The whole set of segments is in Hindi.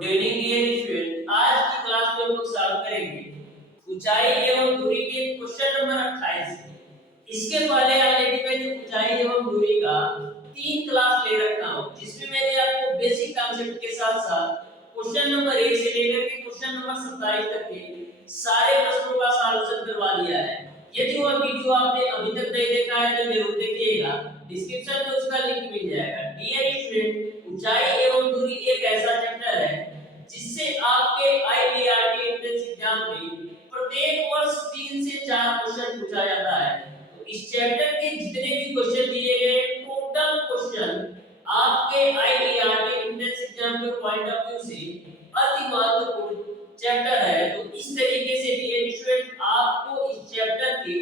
Good evening dear student. आज की क्लास में हम लोग सॉल्व करेंगे ऊंचाई एवं दूरी के क्वेश्चन नंबर 28 है। इसके पहले ऑलरेडी मैंने ऊंचाई एवं दूरी का 3 क्लास ले रखा हूं, जिसमें मैंने आपको बेसिक कॉन्सेप्ट के साथ साथ क्वेश्चन नंबर 1 से लेकर के क्वेश्चन नंबर 27 तक के सारे प्रश्नों का सॉल्यूशन करवा दिया है। यदि वह वीडियो आपने अभी तक नहीं देखा है तो जरूर देखिएगा, डिस्क्रिप्शन में उसका लिंक मिल जाएगा। डियर स्टूडेंट, ऊंचाई एवं दूरी एक ऐसा चैप्टर है जिससे आपके आईबीआरटी एंट्रेंस एग्जाम में प्रत्येक वर्ष 3 से 4 क्वेश्चन पूछा जाता है। तो इस चैप्टर के जितने भी क्वेश्चन दिए गए टोटल क्वेश्चन आपके आईबीआरटी एंट्रेंस एग्जाम के पॉइंट ऑफ व्यू से अति महत्वपूर्ण चैप्टर है। तो इस तरीके से डियर स्टूडेंट आपको इस चैप्टर के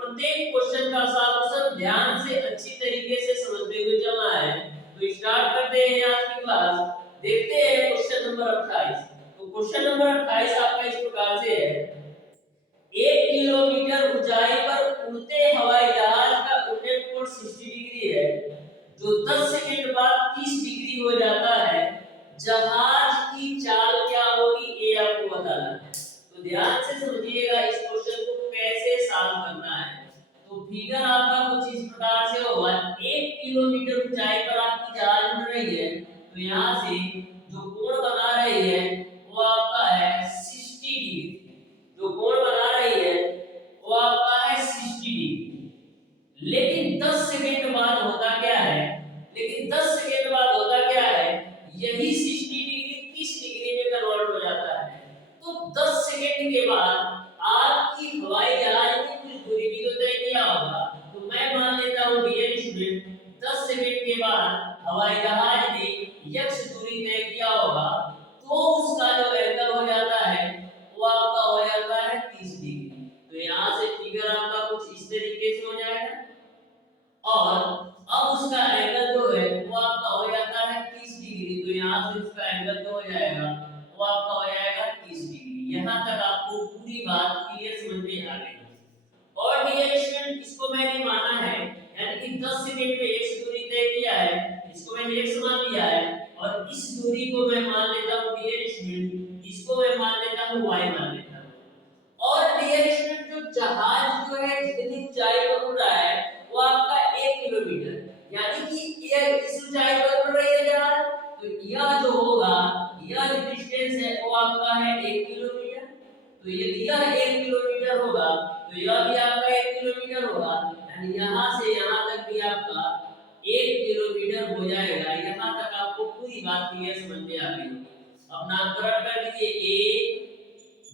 प्रत्येक क्वेश्चन का सॉल्यूशन ध्यान से अच्छी तरीके से समझते हुए चलना है। तो स्टार्ट करते हैं आज की क्लास। देखते हैं क्वेश्चन नंबर 28। तो क्वेश्चन नंबर 28 आपका इस प्रकार से है, 1 किलोमीटर ऊंचाई पर उड़ते हवाई जहाज का उड़ने कोण 60 डिग्री है, जो 10 सेकंड बाद 30 डिग्री हो जाता है। जहाज की चाल क्या होगी ये आपको बताना है। तो ध्यान से समझिएगा इस क्वेश्चन को कैसे सॉल्व करना है। तो फिगर आपका कुछ इस प्रकार से होगा, 1 किलोमीटर ऊंचाई पर आपकी जहाज उड़ रही है। तो यहाँ से जो कोण बना रही है वो आपका है 60 डिग्री। जो कोण बना रही है वो आपका है 60 डिग्री। लेकिन 10 सेकंड बाद होता क्या है, यही 60 डिग्री 30 डिग्री में कन्वर्ट हो जाता है। तो 10 सेकंड के बाद आपकी हवाई जहाज ने कुछ दूरी भी तो तय किया होगा। तो मैं मान लेता हूँ डियर स्टूडेंट, 10 सेकंड के बाद हवाई जहाज ने x दूरी तय किया होगा, तो उसका जो एंगल हो जाता है वो आपका हो जाता है 30 डिग्री। तो यहाँ से फिगर आपका कुछ इस तरीके से हो जाएगा और अब उसका एंगल जो है वो आपका हो जाता है 30 डिग्री। तो यहाँ से इसका एंगल जो हो जाएगा वो आपका हो जाएगा 30 डिग्री। यहाँ तक आपको पूरी बात क्लियर समझ में आ गई। और डियर स्टूडेंट, इसको मैंने माना है, यानी कि 10 सेकंड में x दूरी तय किया है, इसको मैंने x मान लिया है और इस दूरी को मैं मान लेता हूँ डियर स्टूडेंट, इसको मैं मान लेता हूँ y मान लेता हूँ। और डियर स्टूडेंट, जो जहाज जो है जितनी ऊंचाई पर उड़ रहा है वो आपका 1 किलोमीटर, यानी कि ये इस ऊंचाई पर उड़ रही है जहाज। तो यह जो होगा, यह जो डिस्टेंस है वो आपका है 1 किलोमीटर। तो यदि यह 1 किलोमीटर होगा तो यह भी आपका 1 किलोमीटर होगा, यानी यहाँ से यहाँ तक भी आपका 1 किलोमीटर हो जाएगा। यहाँ तक आपको पूरी बात क्लियर समझ में आ गई। अब नामकरण कर दीजिए, ए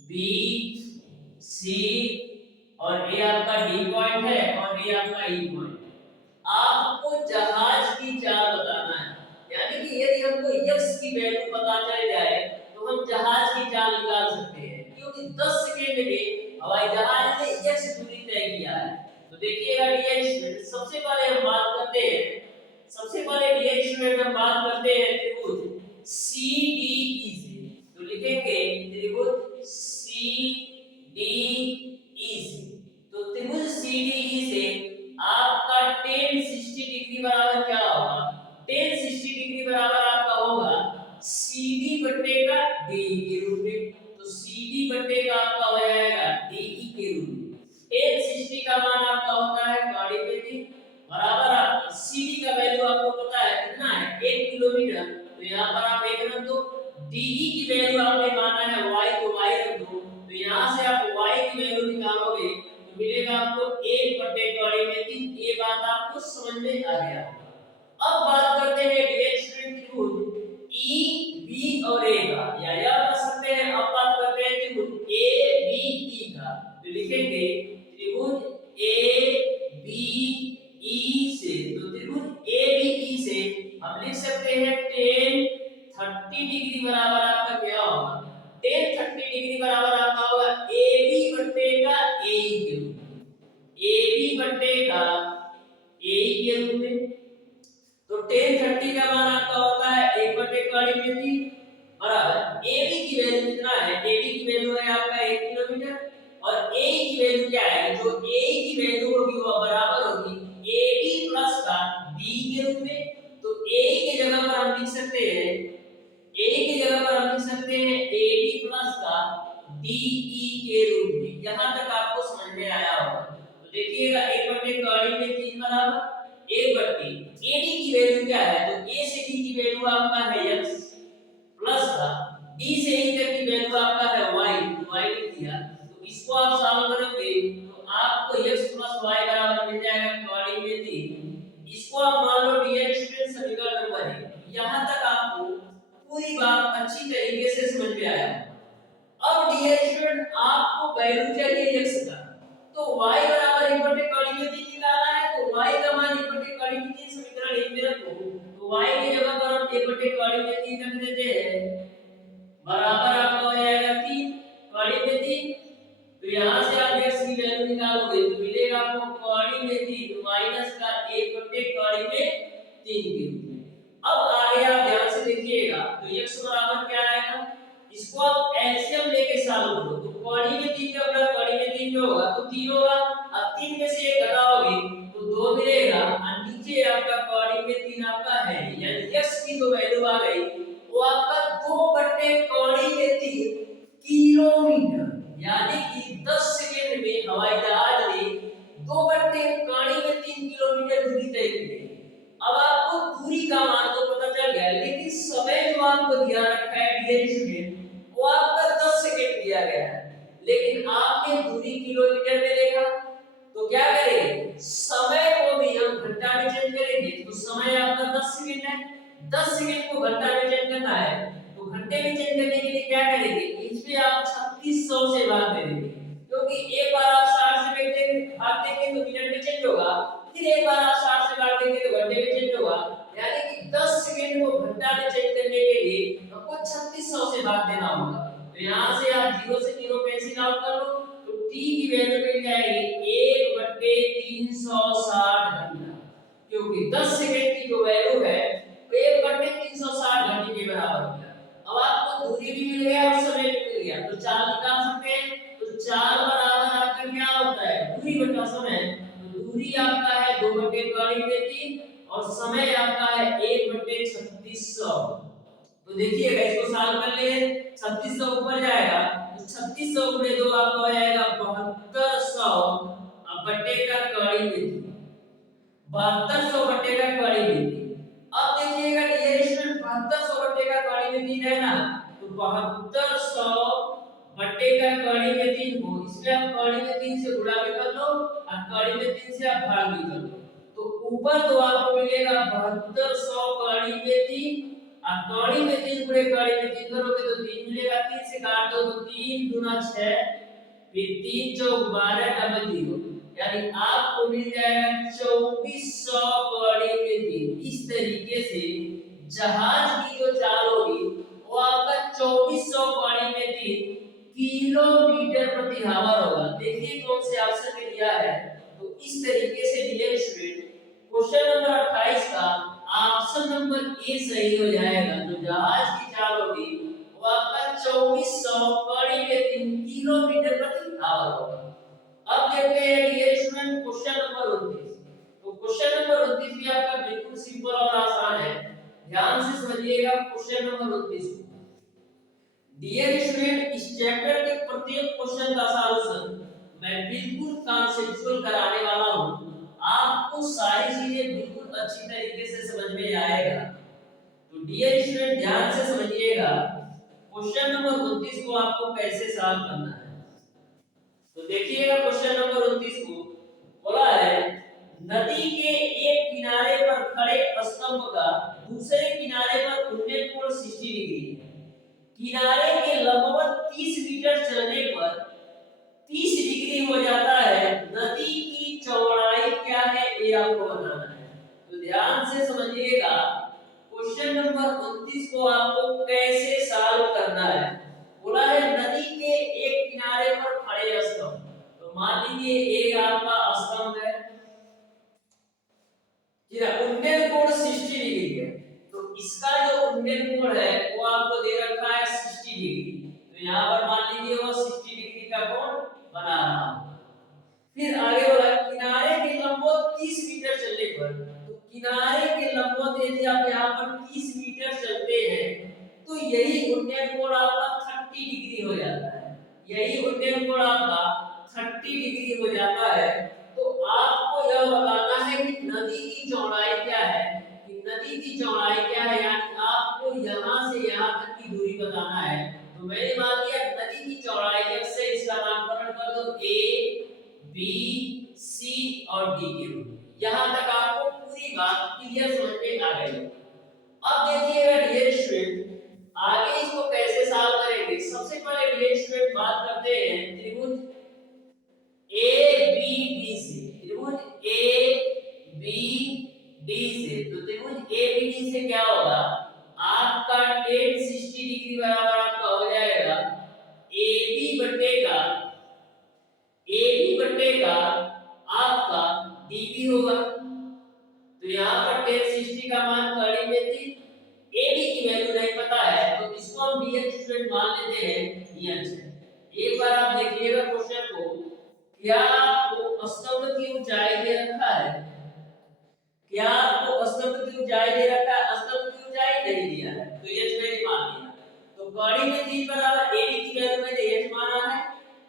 बी सी और ये आपका डी पॉइंट है और ये आपका ई पॉइंट। आपको जहाज की चाल बताना है, यानी कि यदि हमको x की वैल्यू पता चल जाए तो हम जहाज की चाल निकाल सकते हैं, क्योंकि 10 सेकंड में हवाई जहाज ने x दूरी तय किया है। तो देखिएगा डियर स्टूडेंट, सबसे पहले हम बात करते हैं त्रिभुज CDE से। तो लिखेंगे त्रिभुज CDE से। तो त्रिभुज CDE से आपका tan 60 डिग्री बराबर क्या होगा? tan 60 डिग्री बराबर आपका होगा CD बटे का DE के रूप में। तो CD बटे का आपका हो जाएगा DE के रूप में। tan 60 का मान आपका होता है गाड़ी पे थी बराबर आपका CD का वैल्यू आपको पता है कितना है, 1 किलोमीटर। तो यहाँ पर आप 1 रख दो, DE की वैल्यू आपने माना है y, तो y रख दो। तो यहाँ से आप y की वैल्यू निकालोगे तो मिलेगा आपको 1 बटे गाड़ी में 3। ये बात आपको समझ में आ गया। अब बात करते हैं डियर स्टूडेंट त्रिभुज EB और A का, या कर सकते हैं। अब बात करते हैं त्रिभुज ABE का। तो लिखेंगे त्रिभुज ABE से। तो त्रिभुज ABE से हम लिख सकते हैं tan 30 डिग्री बराबर आपका क्या होगा? tan 30 डिग्री बराबर आपका होगा AB बटे का AE के रूप में। AB बटे का AE के रूप में। तो tan 30 का मान आपका होता है 1 बटे का बराबर AB की वैल्यू कितना है? AB की वैल्यू है आपका 1 किलोमीटर और AE की वैल्यू क्या है? जो AE की वैल्यू होगी वो बराबर होगी AB प्लस का DE के रूप में। तो AE की जगह पर हम लिख सकते हैं, AE की जगह पर हम लिख सकते हैं DE के रूप में। यहाँ तक आपको समझ में आया होगा। तो देखिएगा 1/कड़ी में 3 बराबर 1/AD की वैल्यू क्या है, तो A से D की वैल्यू आपका है x प्लस का D से E तक की वैल्यू आपका है y लिख दिया। तो इसको आप सॉल्व करोगे तो आपको x प्लस y बराबर मिल जाएगा कड़ी में 3। इसको आप मान लो डियर स्टूडेंट समीकरण नंबर है। यहाँ तक आपको पूरी बात अच्छी तरीके से समझ में आया। अब डियर स्टूडेंट आपको वैल्यू चाहिए x का, तो y बराबर 1/कड़ी में 3 निकालना है, तो y का मान 1/कड़ी में 3 समीकरण 1 में रखो। तो y की जगह पर हम 1/कड़ी में 3 रख देते हैं, बराबर आपका हो जाएगा 3 कड़ी में 3। तो यहाँ से आप x की वैल्यू निकालोगे तो मिलेगा आपको कड़ी में 3 माइनस का 1/कड़ी में 3 के रूप में। अब आगे आप ध्यान से देखिएगा तो x बराबर क्या आएगा, इसको आप एलसीएम लेके सॉल्व करो। तो कड़ी में 3 का गुणा कड़ी में 3 जो होगा तो 3 होगा। अब 3 में से 1 घटाओगे तो 2 मिलेगा और नीचे आपका कड़ी में 3 आपका है, यानी x की जो वैल्यू आ गई वो आपका 2/कड़ी में 3 किलोमीटर, यानी कि 10 सेकंड में हवाई जहाज ने 2/कड़ी में 3 किलोमीटर दूरी तय की है। अब आपको दूरी का मान तो पता चल गया, लेकिन समय जो आपको दिया रखा है डियर स्टूडेंट वो आपका 10 सेकंड दिया गया है, लेकिन आपने दूरी किलोमीटर में देखा। तो क्या करेंगे, समय को भी हम घंटा में चेंज करेंगे। तो समय आपका 10 सेकंड है, 10 सेकंड को घंटा में चेंज करना है, तो घंटे में चेंज करने के लिए क्या करेंगे, इसमें आप 3600 से भाग देंगे, क्योंकि एक बार आप 60 से भाग देंगे तो मिनट में चेंज होगा, फिर एक बार आप 60 से भाग देंगे तो घंटे में चेंज होगा, यानी कि 10 सेकंड को घंटा में चेंज करने के लिए आपको 3600 से भाग देना होगा। तो यहाँ से आप 0 से 0 कैंसिल आउट कर लो, तो t की वैल्यू मिल जाएगी 1/360 घंटा, क्योंकि 10 सेकंड की जो वैल्यू है 1/360 घंटे के बराबर होता है। अब आपको दूरी भी मिल गया और समय भी मिल गया, तो 4 निकाल सकते हैं। तो 4 बराबर आपका क्या होता है, दूरी बटा समय। तो दूरी आपका है 2/कड़ी में 3 और समय आपका है 1/3600। तो देखिएगा इसको सॉल्व कर लिए, 3600 ऊपर जाएगा तो 3600 गुणे 2 आपका हो जाएगा 7200 अब बट्टे का कड़ी में 7200 बट्टे का कड़ी में। अब देखिएगा डियर स्टूडेंट 7200 बट्टे का कड़ी में 3 है ना, तो 7200 बट्टे का कड़ी में 3 को इसमें आप कड़ी में 3 से गुणा भी कर लो और कड़ी में 3 से आप भाग भी कर लो। तो ऊपर तो आपको मिलेगा 7200 कड़ी में 3 और कड़ी में 3 गुणे कड़ी में 3 करोगे तो 3 मिलेगा, 3 से काट दो तो 3 दूना 6 फिर 3 चौक 12 डबल 0, यानी आपको मिल जाएगा 2400 कड़ी में 3। इस तरीके से जहाज की जो चाल होगी वो आपका 2400 कड़ी में 3 किलोमीटर प्रति आवर होगा। देखिए कौन से ऑप्शन में दिया है। तो इस तरीके से डियर स्टूडेंट क्वेश्चन नंबर 28 का ऑप्शन नंबर ए सही हो जाएगा। जो जहाज की चाल होगी वो आपका 2400 कड़ी में 3 किलोमीटर प्रति आवर होगा। अब देखते हैं डियर स्टूडेंट क्वेश्चन नंबर 29। तो क्वेश्चन नंबर 29 भी आपका बिल्कुल सिंपल और आसान है, ध्यान से समझिएगा क्वेश्चन नंबर 29 को। डियर स्टूडेंट इस चैप्टर के प्रत्येक क्वेश्चन का सॉल्यूशन मैं बिल्कुल कॉन्सेप्चुअल कराने वाला हूं, आपको सारी चीजें बिल्कुल अच्छी तरीके से समझ में आएगा। तो डियर स्टूडेंट ध्यान से समझिएगा क्वेश्चन नंबर 29 को आपको कैसे सॉल्व करना है। तो देखिएगा क्वेश्चन नंबर 29 को बोला है नदी के एक किनारे पर खड़े स्तंभ का दूसरे किनारे पर उन्नत कोण 60 डिग्री है। किनारे के लंबवत 30 मीटर चलने पर 30 डिग्री हो जाता है। नदी की चौड़ाई क्या है ये आपको बताना है। तो ध्यान से समझिएगा क्वेश्चन नंबर 29 को आपको कैसे सॉल्व करना है। बोला है नदी के एक किनारे पर खड़े स्तंभ, तो मान लीजिए एक आपका स्तंभ है जिसका उन्नत कोण 60 डिग्री है, तो इसका जो उन्नत कोण है वो आपको दे रखा है 60 डिग्री। तो यहाँ पर मान लीजिए वो 60 डिग्री का कोण बना रहा है। फिर आगे बोला किनारे के लंबवत 30 मीटर चलने पर, तो किनारे के लंबवत यदि आप यहाँ पर 30 मीटर चलते हैं तो यही उन्नत कोण आपका यही उड्डयन कोण आपका 30 डिग्री हो जाता है। तो आपको यह बताना है कि नदी की चौड़ाई क्या है, कि नदी की चौड़ाई क्या है, यानी आपको यहाँ से यहाँ तक की दूरी बताना है। तो मैंने मान लिया नदी की चौड़ाई x से इसका नामकरण कर दो a b c और d के रूप में। यहाँ तक आपको पूरी बात क्लियर समझ में आ गई। अब देखिएगा डियर स्टूडेंट आगे इसको कैसे सॉल्व करेंगे। सबसे पहले डियर स्टूडेंट बात करते हैं त्रिभुज ABD से, त्रिभुज ABD से। तो त्रिभुज ABD से क्या होगा, आपका tan 60 डिग्री बराबर आपका हो जाएगा AB बट्टे का आपका DB होगा। तो यहाँ पर tan 60 का मान कड़ी में थी, AB की वैल्यू नहीं पता है, तो इसको हम dx स्टूडेंट मान लेते हैं dx है। एक बार आप देखिएगा क्वेश्चन को, क्या आपको स्तंभ की ऊंचाई दे रखा है, क्या आपको स्तंभ की ऊंचाई दे रखा है, स्तंभ की ऊंचाई नहीं दिया है, तो h मैंने मान लिया। तो कड़ी में 3 बराबर AB की वैल्यू मैंने h माना है,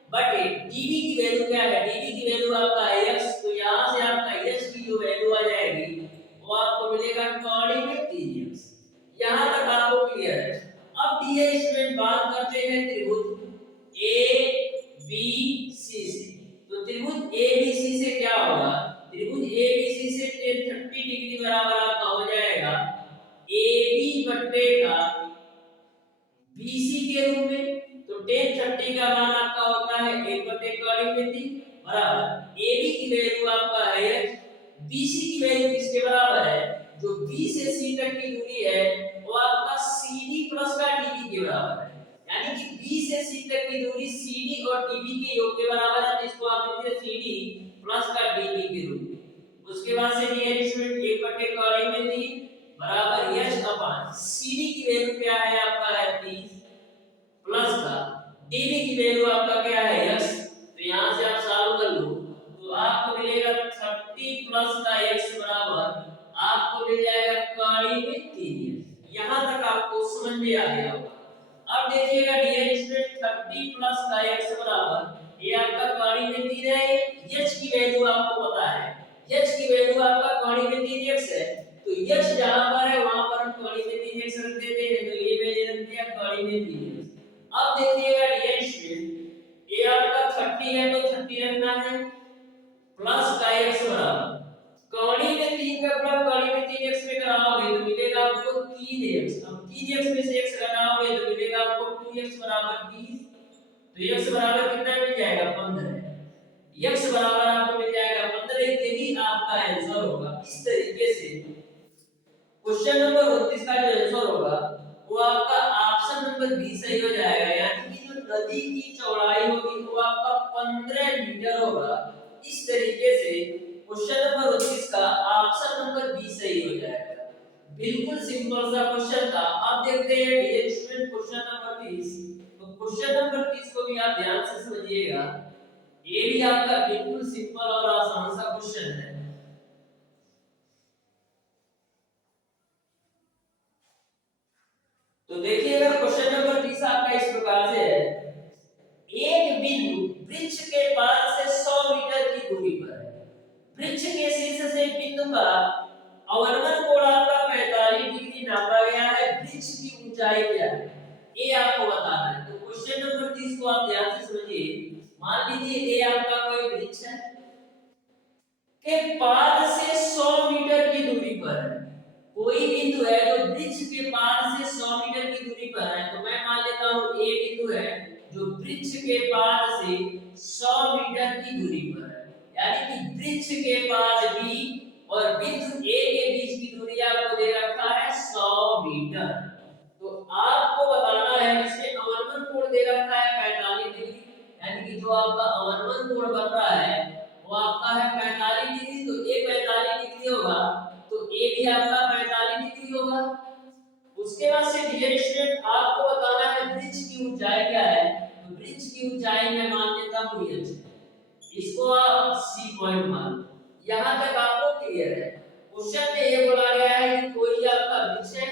बट DB की वैल्यू क्या है, DB की वैल्यू आपका है x। तो यहां से आपका h की जो वैल्यू आ जाएगी वो आपको मिलेगा कड़ी में 3x। यहां तक आपको क्लियर है। अब डियर स्टूडेंट बात करते हैं त्रिभुज ABC से। तो त्रिभुज ABC से क्या होगा, त्रिभुज ABC से tan 30 डिग्री बराबर आपका हो जाएगा AB बट्टे का BC के रूप में। तो tan 30 का मान आपका होता है 1 बट्टे कड़ी में 3 बराबर AB की वैल्यू आपका है h, BC की वैल्यू किसके बराबर है, जो B से C तक की दूरी है वो आपका CD प्लस का DB के बराबर है। यानी कि B से C तक की दूरी CD और DB के योग के बराबर है, जिसको आप लिखते हैं CD प्लस का DB के रूप में। उसके बाद से डियर स्टूडेंट 1 बटे कड़ी में 3 बराबर h अपॉन CD की वैल्यू क्या है आपका है 30 प्लस का DB की वैल्यू आपका क्या है x। तो यहां से आप सॉल्व कर लो तो आपको मिलेगा 30 प्लस का x बराबर आपको मिल जाएगा कड़ी में 3x। यहां तक आपको समझ में आ गया होगा। अब देखिएगा डियर स्टूडेंट 30 प्लस का x बराबर ये आपका कड़ी में 3 है, h की वैल्यू आपको पता है, h की वैल्यू आपका कड़ी में 3x है। तो h जहां पर है वहां पर हम कड़ी में 3x रख देते हैं, तो ये मैंने रख दिया कड़ी में 3x। अब देखिएगा डियर स्टूडेंट ये आपका 30 है तो 30 रखना है प्लस का x बराबर कड़ी में 3 का मतलब कड़ी में 3x में कराओगे तो मिलेगा आपको 3x। अब 3x में से x घटाओगे तो मिलेगा आपको 2x बराबर 20। तो x बराबर कितना मिल जाएगा 15। x बराबर आपको मिल जाएगा 15, यही आपका आंसर होगा। इस तरीके से क्वेश्चन नंबर 29 का जो आंसर होगा वो आपका ऑप्शन नंबर बी सही हो जाएगा। यानी कि जो नदी की चौड़ाई होगी वो आपका 15 मीटर होगा। इस तरीके से क्वेश्चन नंबर 29 का ऑप्शन नंबर बी सही हो जाएगा। बिल्कुल सिंपल सा क्वेश्चन था। अब देखते हैं डियर स्टूडेंट क्वेश्चन नंबर 30। तो क्वेश्चन नंबर 30 को भी आप ध्यान से समझिएगा, ये भी आपका बिल्कुल सिंपल और आसान सा क्वेश्चन है। तो देखिएगा क्वेश्चन नंबर 30 आपका इस प्रकार से है, एक बिंदु वृक्ष के पास से 100 मीटर की दूरी पर है। वृक्ष के शीर्ष से बिंदु का अवनमन कोण आपका 45 डिग्री नापा गया है। वृक्ष की ऊंचाई क्या है ये आपको बताना है। तो क्वेश्चन नंबर 30 को आप ध्यान से समझिए। मान लीजिए ये आपका कोई वृक्ष है के पाद से 100 मीटर की दूरी पर है। कोई बिंदु है जो वृक्ष के पाद से 100 मीटर की दूरी पर है, तो मैं मान लेता हूं ए बिंदु है जो वृक्ष के पाद से 100 मीटर की दूरी पर है। यानी कि वृक्ष के पाद बी और बिंदु ए के बीच की दूरी आपको दे रखा है 100 मीटर। तो आपको बताना है इसमें अवनमन कोण दे रखा है 45 डिग्री। यानी कि जो आपका अवनमन कोण बन रहा है वो आपका है 45 डिग्री। तो ए 45 डिग्री होगा तो ए भी आपका 45 डिग्री होगा। उसके बाद से डियर स्टूडेंट आपको बताना है वृक्ष की ऊंचाई क्या है। तो वृक्ष की ऊंचाई मैं मान लेता हूं h, इसको आप सी पॉइंट मान लो। यहां तक आपको क्लियर है। क्वेश्चन में ये बोला गया है कि कोई आपका वृक्ष है,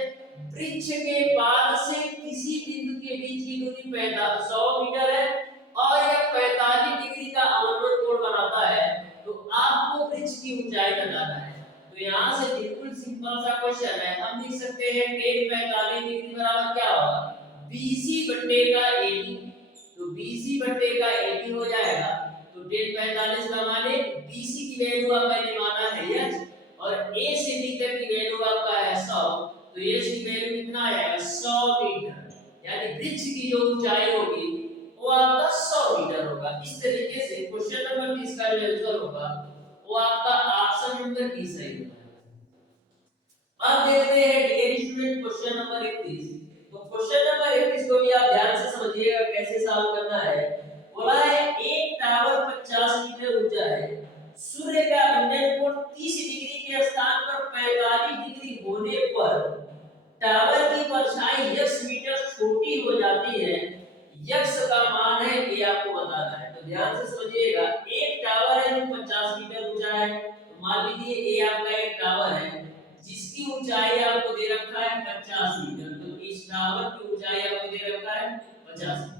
वृक्ष के पाद से किसी बिंदु के बीच की दूरी 100 मीटर है BC बट्टे का AD, तो BC बट्टे का AD हो जाएगा। तो 1045 का माने BC की वैल्यू आप मैंने माना है h और A से B तक की वैल्यू आपका है 100, तो h की वैल्यू कितना आएगा 100 मीटर, यानी वृक्ष की जो ऊंचाई होगी वो आपका 100 मीटर होगा। इस तरीके से क्वेश्चन नंबर 30 का जो आंसर होगा वो आपका ऑप्शन नंबर 30 सही होगा। अब देखते हैं डियर स्टूडेंट क्वेश्चन नंबर 31। तो क्वेश्चन नंबर 31 को भी आप ध्यान से समझिएगा कैसे सॉल्व करना है। बोला है एक टावर 50 मीटर ऊंचा है, सूर्य का इंधन कोण 30 डिग्री के स्थान पर 45 डिग्री होने पर टावर की परछाई x मीटर छोटी हो जाती है, x का मान है ये आपको बताना है। तो ध्यान से समझिएगा, एक टावर है जो 50 मीटर ऊंचा है, तो मान लीजिए ये आपका एक टावर है जिसकी ऊंचाई आपको दे रखा है 50 मीटर, तो इस टावर की ऊंचाई आपको दे रखा है 50 मीटर।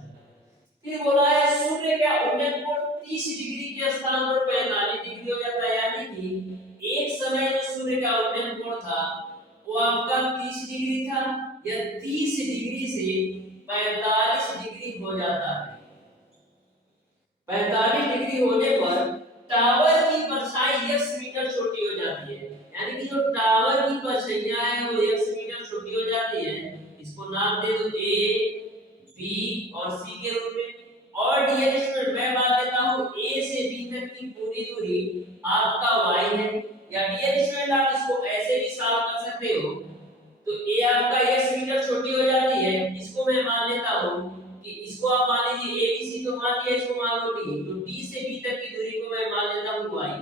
फिर बोला है सूर्य का उन्नयन कोण 30 डिग्री के स्थान पर 45 डिग्री हो जाता है, यानी कि एक समय जो सूर्य का उन्नयन कोण था वो आपका 30 डिग्री था, या 30 डिग्री से 45 डिग्री हो जाता है। 45 डिग्री होने पर टावर की परछाई x मीटर छोटी हो जाती है, यानी कि जो टावर की परछाइयां है वो x मीटर छोटी हो जाती है। इसको नाम दे दो a, b और c के रूप में। और डियर स्टूडेंट मैं बात देता हूं a से b तक की पूरी दूरी आपका y है, या डियर स्टूडेंट आप इसको ऐसे भी सॉल्व कर सकते हो। तो a आपका x मीटर छोटी हो जाती है, इसको मैं मान लेता हूं कि इसको आप मान लीजिए a b c, तो मान लिया, इसको मान लो d, तो d से b तक की दूरी को मैं मान लेता हूं y।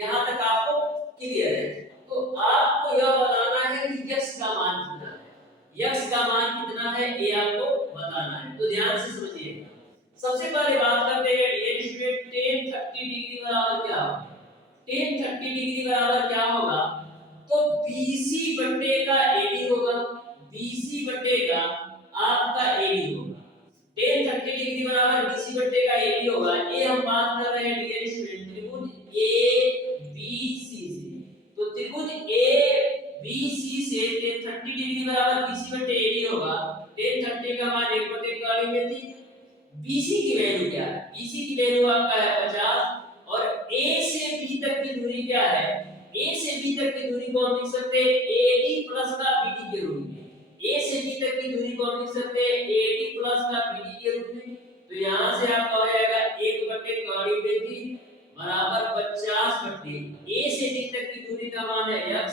यहां तक आपको क्लियर है। तो आपको यह बताना है कि x का मान कितना है, x का मान कितना है ये आपको बताना है। तो ध्यान से समझिएगा। सबसे पहले बात करते हैं डियर स्टूडेंट tan 30 डिग्री बराबर क्या होगा। tan 30 डिग्री बराबर क्या होगा, तो BC बट्टे का AD होगा, BC बट्टे का आपका AD होगा। tan 30 डिग्री बराबर BC बट्टे का AD होगा। ये हम बात कर रहे हैं डियर स्टूडेंट त्रिभुज ABC से, तो त्रिभुज ABC से tan 30 डिग्री बराबर BC बट्टे AD होगा। tan 30 का मान 1 बट्टे का में थी। BC की वैल्यू क्या है, BC की वैल्यू आपका है 50 और A से B तक की दूरी क्या है, A से B तक की दूरी को हम लिख सकते हैं AD प्लस का BD के रूप में। A से B तक की दूरी को हम लिख सकते हैं AD प्लस का BD के रूप में। तो यहां से आपका हो जाएगा 1 बटे कड़ी बेटी बराबर 50 बटे A से D तक की दूरी का मान है x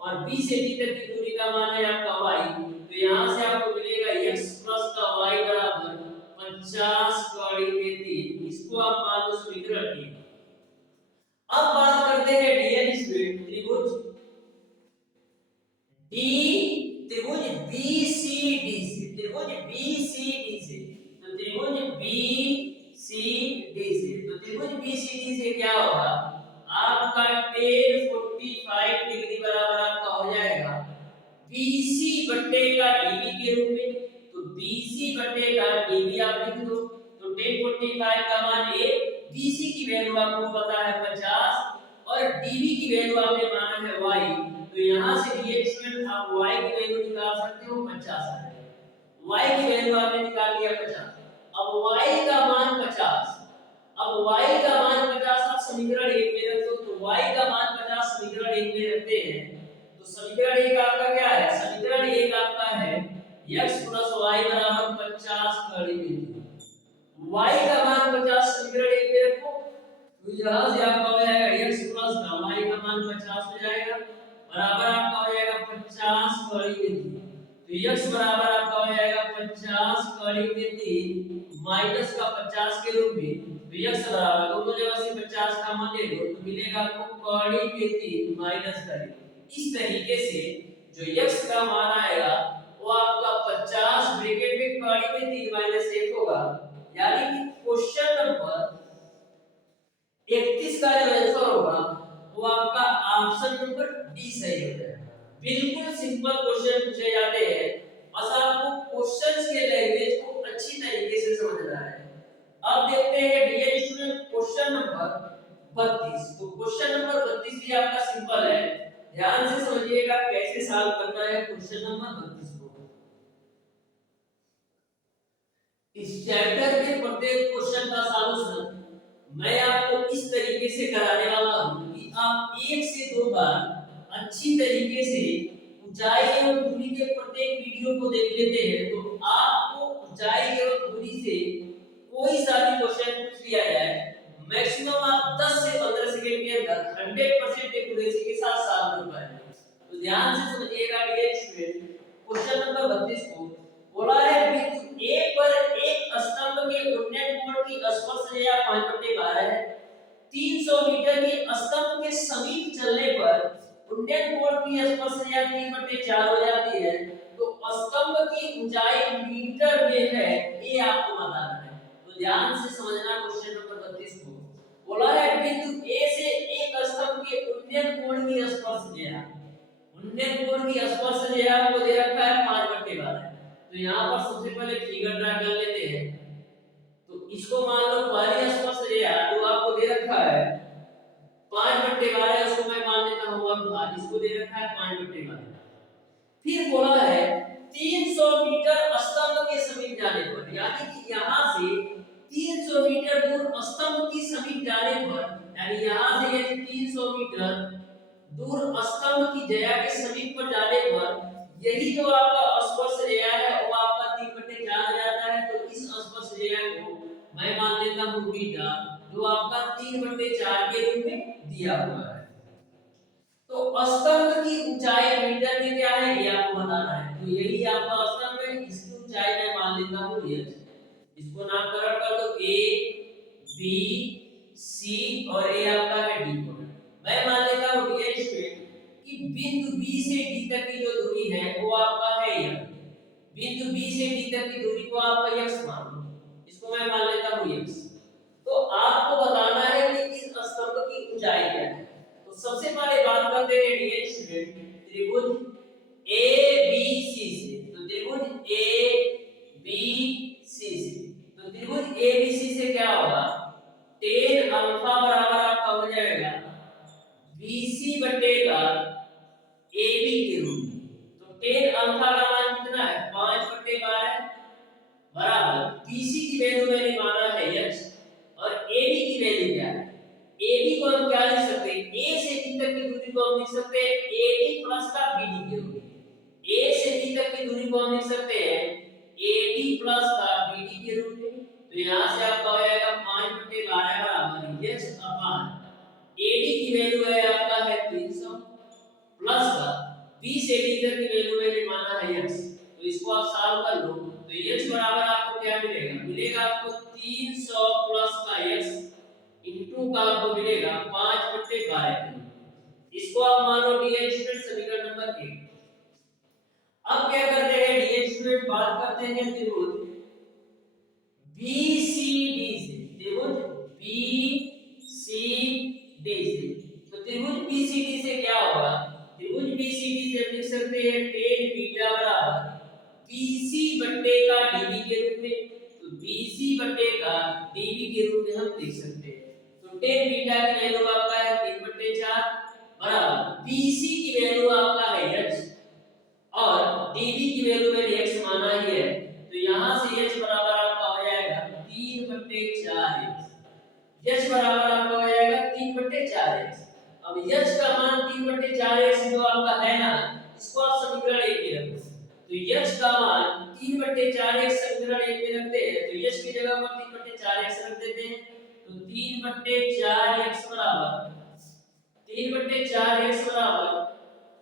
और B से D तक की दूरी का मान है आपका y। तो यहां से आपको मिलेगा x प्लस का y बराबर 50 कड़ी में 3। इसको आप मान लो समीकरण 3। अब बात करते हैं डियर स्टूडेंट त्रिभुज त्रिभुज BCD से, त्रिभुज BCD से। तो त्रिभुज BCD से, तो त्रिभुज BCD से क्या होगा, आपका tan 45 डिग्री बराबर आपका हो जाएगा BC बट्टे का DB के रूप में। तो BC बट्टे का DB आप लिख दो। तो tan 45 का मान a, BC की वैल्यू आपको पता है 50 और DB की वैल्यू आपने माना है y। तो यहां से ये स्टूडेंट आप y की वैल्यू निकाल सकते हो 50 है। y की वैल्यू आपने निकाल लिया 50। अब y का मान 50, अब y का मान 50 आप समीकरण 1 में रख दो। तो y का मान 50 समीकरण 1 में रखते हैं, तो समीकरण 1 आपका क्या है, समीकरण 1 आपका है x + y = 50 कड़ी में 3। y का मान 50 समीकरण 1 में रखो, तो यहां से आपका हो जाएगा x + y का मान 50 हो जाएगा बराबर आपका हो जाएगा 50 कड़ी में 3। तो x बराबर आपका हो जाएगा 50 कड़ी में 3 माइनस का 50 के रूप में। तो x बराबर दोनों जगह से 50 का मान ले लो, तो मिलेगा आपको कड़ी में 3 माइनस कड़ी। इस तरीके से जो x का मान आएगा वो आपका 50 ब्रैकेट में कड़ी में 3 माइनस 1 होगा, यानी कि क्वेश्चन नंबर 31 का जो आंसर होगा वो आपका ऑप्शन नंबर डी सही हो जाएगा। बिल्कुल सिंपल क्वेश्चन पूछे जाते हैं, बस आपको क्वेश्चंस के लैंग्वेज को अच्छी तरीके से समझना है। अब देखते हैं डियर स्टूडेंट क्वेश्चन नंबर 32। तो क्वेश्चन नंबर 32 भी आपका सिंपल है, ध्यान से समझिएगा कैसे सॉल्व करना है क्वेश्चन नंबर 32 को। इस चैप्टर के प्रत्येक क्वेश्चन का सॉल्यूशन मैं आपको इस तरीके से कराने वाला हूं कि आप एक से दो बार अच्छी तरीके से ऊंचाई और दूरी के प्रत्येक वीडियो को देख लेते हैं तो आपको ऊंचाई और दूरी से कोई सा भी क्वेश्चन पूछ लिया जाए मैक्सिमम आप 10 से 15 सेकंड के अंदर 100% एक्यूरेसी के साथ सॉल्व कर पाएंगे। तो ध्यान से समझिएगा डियर स्टूडेंट, क्वेश्चन नंबर 32 को बोला है बिंदु ए पर एक स्तंभ के उन्नयन कोण की स्पर्शरेखा 5/12 है। 300 मीटर के स्तंभ के समीप चलने पर उन्नयन कोण की स्पर्शरेखा 3/4 हो जाती है। तो स्तंभ की ऊंचाई मीटर में है, ये आपको बताना है। तो ध्यान से समझना क्वेश्चन नंबर 32 को बोला है बिंदु ए से एक स्तंभ के उन्नयन कोण की स्पर्शरेखा, उन्नयन कोण की स्पर्शरेखा को दे रखा है 5/12। तो यहाँ पर सबसे पहले फिगर ड्रा कर लेते हैं। तो इसको मान लो पहली स्पर्शरेखा जो आपको दे रखा है 5/12, इसको मैं मान लेता हूँ अब इसको दे रखा है 5/12। फिर बोला है 300 मीटर स्तंभ के समीप जाने पर, यानी कि यहाँ से 300 मीटर दूर स्तंभ के समीप जाने पर, यानी यहाँ से 300 मीटर दूर स्तंभ की जया के समीप पर जाने पर यही जो आपका स्पर्शरेखा है वो आपका 3/4 आ जाता है। तो इस स्पर्शरेखा को मैं मान लेता हूँ बीटा, जो आपका 3/4 के रूप में दिया हुआ है। तो स्तंभ की ऊंचाई मीटर में क्या है ये आपको बताना है। तो यही आपका स्तंभ है, इसकी ऊंचाई मैं मान लेता हूँ h। इसको नामकरण कर दो a b c और a आपका है d। मैं मान लेता हूँ dh में कि बिंदु b से d तक की जो दूरी है वो आपका है यह। बिंदु b से d तक की दूरी को आपका x मान लो, इसको मैं मान लेता हूँ x। तो आपको बताना है कि इस स्तंभ की ऊंचाई क्या है। तो सबसे पहले बात करते हैं डियर स्टूडेंट त्रिभुज ABC से। तो त्रिभुज ABC से, तो त्रिभुज ABC से क्या होगा, tan अल्फा बराबर आपका हो जाएगा BC बटेगा AB के रूप में। तो tan अल्फा का मान कितना है 5/12 बराबर BC की वैल्यू मैंने माना है h और AB की वैल्यू क्या है। AB को हम क्या लिख सकते हैं, A से B तक की दूरी को हम लिख सकते हैं AD प्लस का BD के रूप में। A से B तक की दूरी को हम लिख सकते हैं AD प्लस का BD के रूप में। तो यहाँ से आपका हो जाएगा 5/12 बराबर h अपॉन AD की वैल्यू है आपका है 300 प्लस का B से D तक की वैल्यू मैंने माना है x। तो इसको आप सॉल्व कर लो तो h बराबर आपको क्या मिलेगा, मिलेगा आपको 300 प्लस का x इनटू का आपको मिलेगा 5/12। इसको आप मानो डियर स्टूडेंट समीकरण नंबर 1। अब क्या करते हैं डियर स्टूडेंट, बात करते हैं त्रिभुज BCD से। त्रिभुज BCD से, तो त्रिभुज BCD से क्या होगा, त्रिभुज BCD से लिख सकते हैं tan बीटा बराबर BC बटे का DB के रूप में। तो BC बटे का DB के रूप में हम लिख सकते हैं। तो tan बीटा की वैल्यू आपका है 3/4 बराबर BC की वैल्यू आपका है h और DB की वैल्यू मैंने x माना ही है। तो यहाँ से h बराबर आपका हो जाएगा 3/4x। h बराबर आपका हो जाएगा 3/4x। अब h का मान 3/4x जो आपका है ना, इसको आप समीकरण 1 में रखो। तो h का मान 3/4x समीकरण 1 में रखते हैं। तो h की जगह पर 3/4x रख देते हैं। तो 3/4x बराबर 3/4x बराबर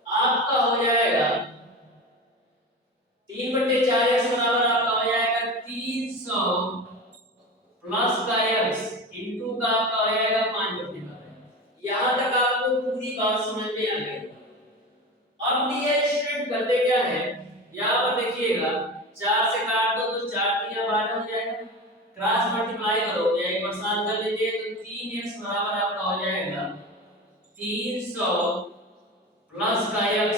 आपका हो जाएगा 3/4x बराबर आपका हो जाएगा 300 प्लस का x इनटू का आपका हो जाएगा 5/12। यहां तक आपको पूरी बात समझ में आ गई। अब डियर स्टूडेंट करते क्या है, यहां पर देखिएगा 4 से काट दो तो 4 3 12 हो जाएगा, क्रॉस मल्टीप्लाई करो या एक बार साथ कर लेते हैं तो 3x बराबर आपका हो जाएगा 300 प्लस का x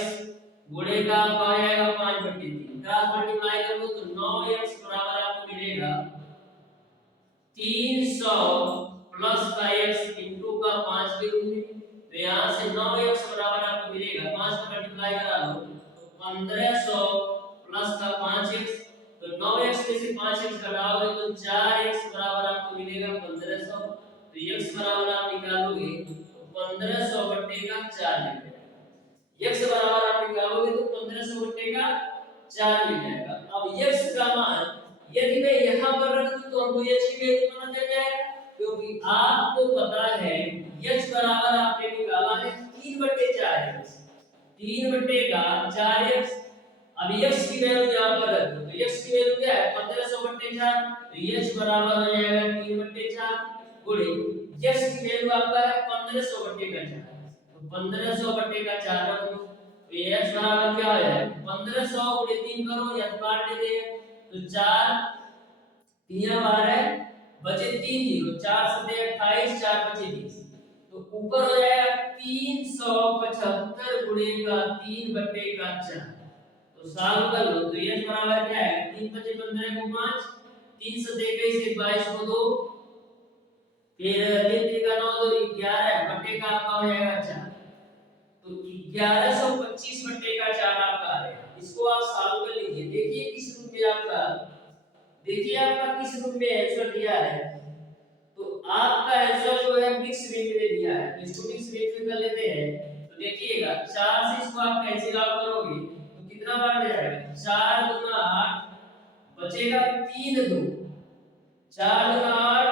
गुणे का आपका हो जाएगा 5/3। क्रॉस मल्टीप्लाई कर दो तो 9x बराबर आपको मिलेगा 300 प्लस का x इनटू का 5 के रूप में। तो यहाँ से 9x बराबर आपको मिलेगा 5 का मल्टीप्लाई करा लो तो 1500 प्लस का 5x। तो तो 9x में से 5x घटाओगे तो 4x बराबर आपको मिलेगा 1500। तो x बराबर आप निकालोगे तो 1500 बट्टे का 4 मिल जाएगा। x बराबर आप निकालोगे तो 1500 बट्टे का 4 मिल जाएगा। अब x का मान यदि मैं यहाँ पर रख दूं तो हमको h की वैल्यू पता चल जाएगा, क्योंकि आपको पता है h बराबर आपने निकाला है 3/4x, 3/4x। अब x की वैल्यू यहाँ पर रख दो तो x की वैल्यू क्या है 1500/4, तो h बराबर हो जाएगा 3/4 गुणे x की वैल्यू आपका है 1500/4, तो 1500/4 रख दो तो h बराबर क्या हो जाएगा 1500 गुणे 3 करो या तो काट लेते हैं तो 4 3 12 बचे 3 0, 4 7 28, 4 बचे 20, तो ऊपर हो जाएगा 375 गुणे का 3/4। तो सॉल्व कर लो तो h बराबर क्या है 3 5 15 को 5, 3 7 21 22 को 2, फिर 3 3 का 9 2 11 बट्टे का आपका हो जाएगा 4, तो 1125/4 आपका आ गया। इसको आप सॉल्व कर लीजिए, देखिए किस रूप में आपका, देखिए आपका किस रूप में आंसर दिया है। तो आपका आंसर जो है मिक्स रूप में दिया है, तो इसको मिक्स रूप में कर लेते हैं। तो देखिएगा 4 से इसको आप कैंसिल आउट करोगे तो कितना बार जाएगा 4 दूना 8, बचेगा 3 2, 4 दूना 8,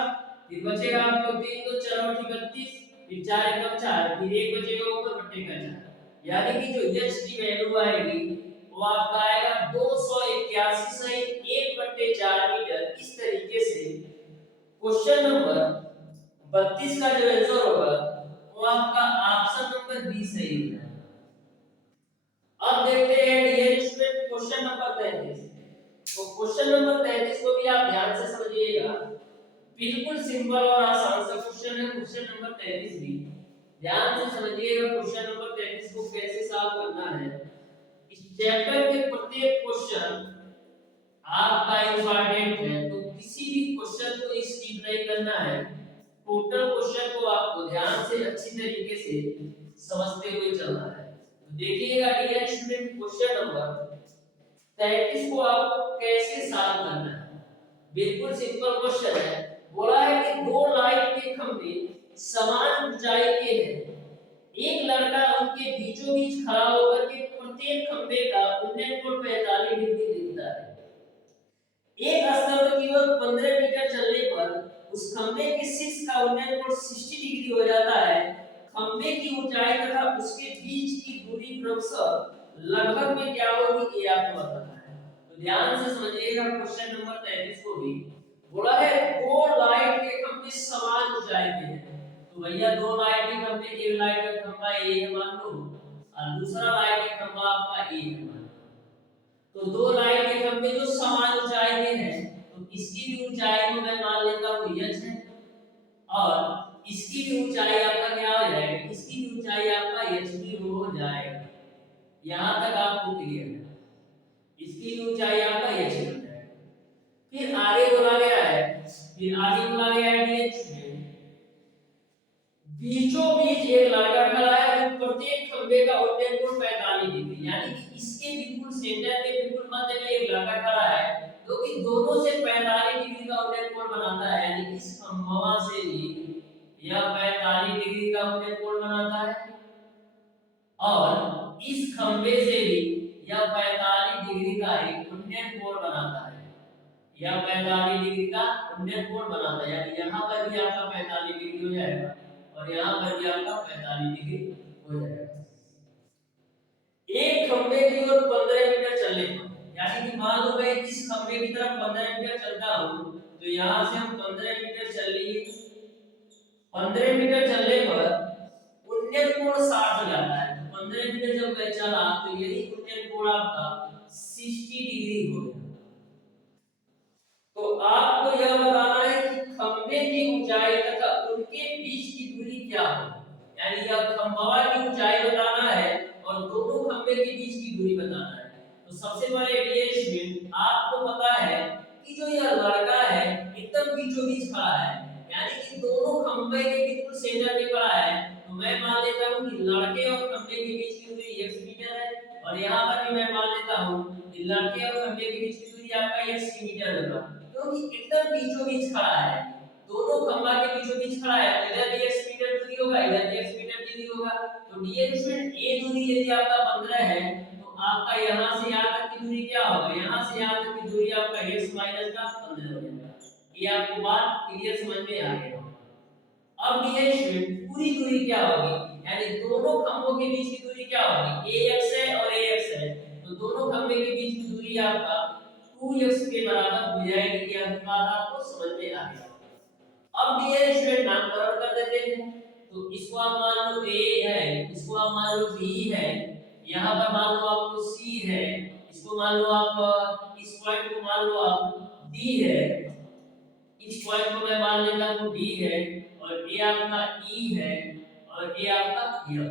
फिर बचेगा आपको 3 2 4 8 31, फिर 4 एकम 4, फिर 1 बचेगा ऊपर बट्टे का 4, यानी कि जो h की वैल्यू आएगी वो आपका आएगा 281 सही 1/4 मीटर। इस तरीके से क्वेश्चन नंबर 32 का जो आंसर होगा वो आपका ऑप्शन नंबर बी सही हो जाएगा। अब देखते हैं डियर स्टूडेंट क्वेश्चन नंबर 33। तो क्वेश्चन नंबर 33 को भी आप ध्यान से समझिएगा, बिल्कुल सिंपल और आसान सा क्वेश्चन है। क्वेश्चन नंबर 33 भी ध्यान से समझिएगा, क्वेश्चन नंबर 33 को कैसे सॉल्व करना है। इस चैप्टर के प्रत्येक क्वेश्चन आपका इंपॉर्टेंट है, तो किसी भी क्वेश्चन को स्किप नहीं करना है, टोटल क्वेश्चन को आपको ध्यान से अच्छी तरीके से समझते हुए चलना है। तो देखिएगा डियर स्टूडेंट क्वेश्चन नंबर 33 को आपको कैसे सॉल्व करना है। बिल्कुल सिंपल क्वेश्चन है। बोला है कि दो लाइट के खंभे समान ऊंचाई के हैं, एक लड़का उनके बीचों बीच खड़ा होकर के प्रत्येक खंभे का उन्नयन कोण 45 डिग्री देखता है। एक स्तंभ की ओर 15 मीटर चलने पर उस खंभे के शीर्ष का उन्नयन कोण 60 डिग्री हो जाता है। खंभे की ऊंचाई तथा उसके बीच की दूरी क्रमशः लगभग में क्या होगी ये आपको बताना है। तो ध्यान से समझिएगा क्वेश्चन नंबर 33 को भी। बोला है दो लाइट के खंभे समान ऊंचाई के हैं, तो भैया दो लाइट के खंभे, एक लाइट का खंभा ए है मान लो और दूसरा लाइट का खंभा आपका ए है मान लो। तो दो लाइट के खंभे जो समान ऊंचाई के हैं तो इसकी भी ऊंचाई को मैं मान लेता हूं h है और इसकी भी ऊंचाई आपका क्या हो जाएगा, इसकी भी ऊंचाई आपका h भी हो जाएगा। यहां तक आपको क्लियर है, इसकी भी ऊंचाई आपका h हो जाएगा। फिर आगे बोला गया है, फिर आगे बोला गया है dh में बीचों बीच एक लड़का खड़ा है जो प्रत्येक खंभे का उन्नयन कोण 45 डिग्री, यानी कि इसके बिल्कुल सेंटर में बिल्कुल मध्य में एक लड़का खड़ा है जो कि दोनों से 45 डिग्री का उन्नयन कोण बनाता है, यानी कि इस खंभा से भी यह 45 डिग्री का उन्नयन कोण बनाता है और इस खंभे से भी यह 45 डिग्री का एक उन्नयन कोण बनाता है। यह 45 डिग्री का उन्नयन कोण बनाता है, यानी यहाँ पर भी आपका 45 डिग्री हो जाएगा और यहाँ पर भी आपका 45 डिग्री हो जाएगा। एक खंभे की ओर 15 मीटर चलने पर, यानी कि मान लो मैं इस खंभे की तरफ 15 मीटर चलता हूँ, तो यहाँ से हम 15 मीटर चल लिए। 15 मीटर चलने पर उन्नयन कोण 60 हो जाता है। 15 मीटर जब मैं चला तो यही उन्नयन कोण आपका 60 डिग्री हो गया। तो आपको यह बताना है कि खंभे की ऊंचाई तथा उनके बीच की दूरी क्या है, यानी यह खंभा की ऊंचाई बताना है और दोनों खंभे के बीच की दूरी बताना है। तो सबसे पहले डियर स्टूडेंट आपको पता है कि जो यह लड़का है एकदम बीचों बीच खड़ा है, यानी कि दोनों खंभे के बिल्कुल सेंटर में खड़ा है, तो मैं मान लेता हूं कि लड़के और खंभे के बीच की दूरी x मीटर है और यहां पर भी मैं मान लेता हूं कि लड़के और खंभे के बीच की दूरी दूरी आपका x मीटर होगा, क्योंकि एकदम बीचों बीच खड़ा है, दोनों खंभा के बीचों बीच खड़ा है, तो इधर भी x मीटर दूरी होगा, इधर भी x मीटर दूरी होगा। तो डियर स्टूडेंट ये दूरी यदि आपका 15 है तो आपका यहां से यहां तक की दूरी क्या होगा, यहां से यहां तक की दूरी आपका x माइनस का 15 हो जाएगा। ये आपको बात क्लियर समझ में आ गया। अब डियर स्टूडेंट पूरी दूरी क्या होगी, यानी दोनों खंभों के बीच की दूरी क्या होगी, ax है और ax है, तो दोनों खंभे के बीच की दूरी आपका 2x के बराबर हो जाएगी। यह बात आपको समझ में आ गया। अब डियर स्टूडेंट नामकरण कर देते हैं, तो इसको आप मान लो a है, इसको आप मान लो b है, यहाँ पर मान लो आपको c है, इसको मान लो आप इस पॉइंट को मान लो आप d है, इस पॉइंट को मैं मान लेता हूँ d है, और ये आपका e है और ये आपका f है।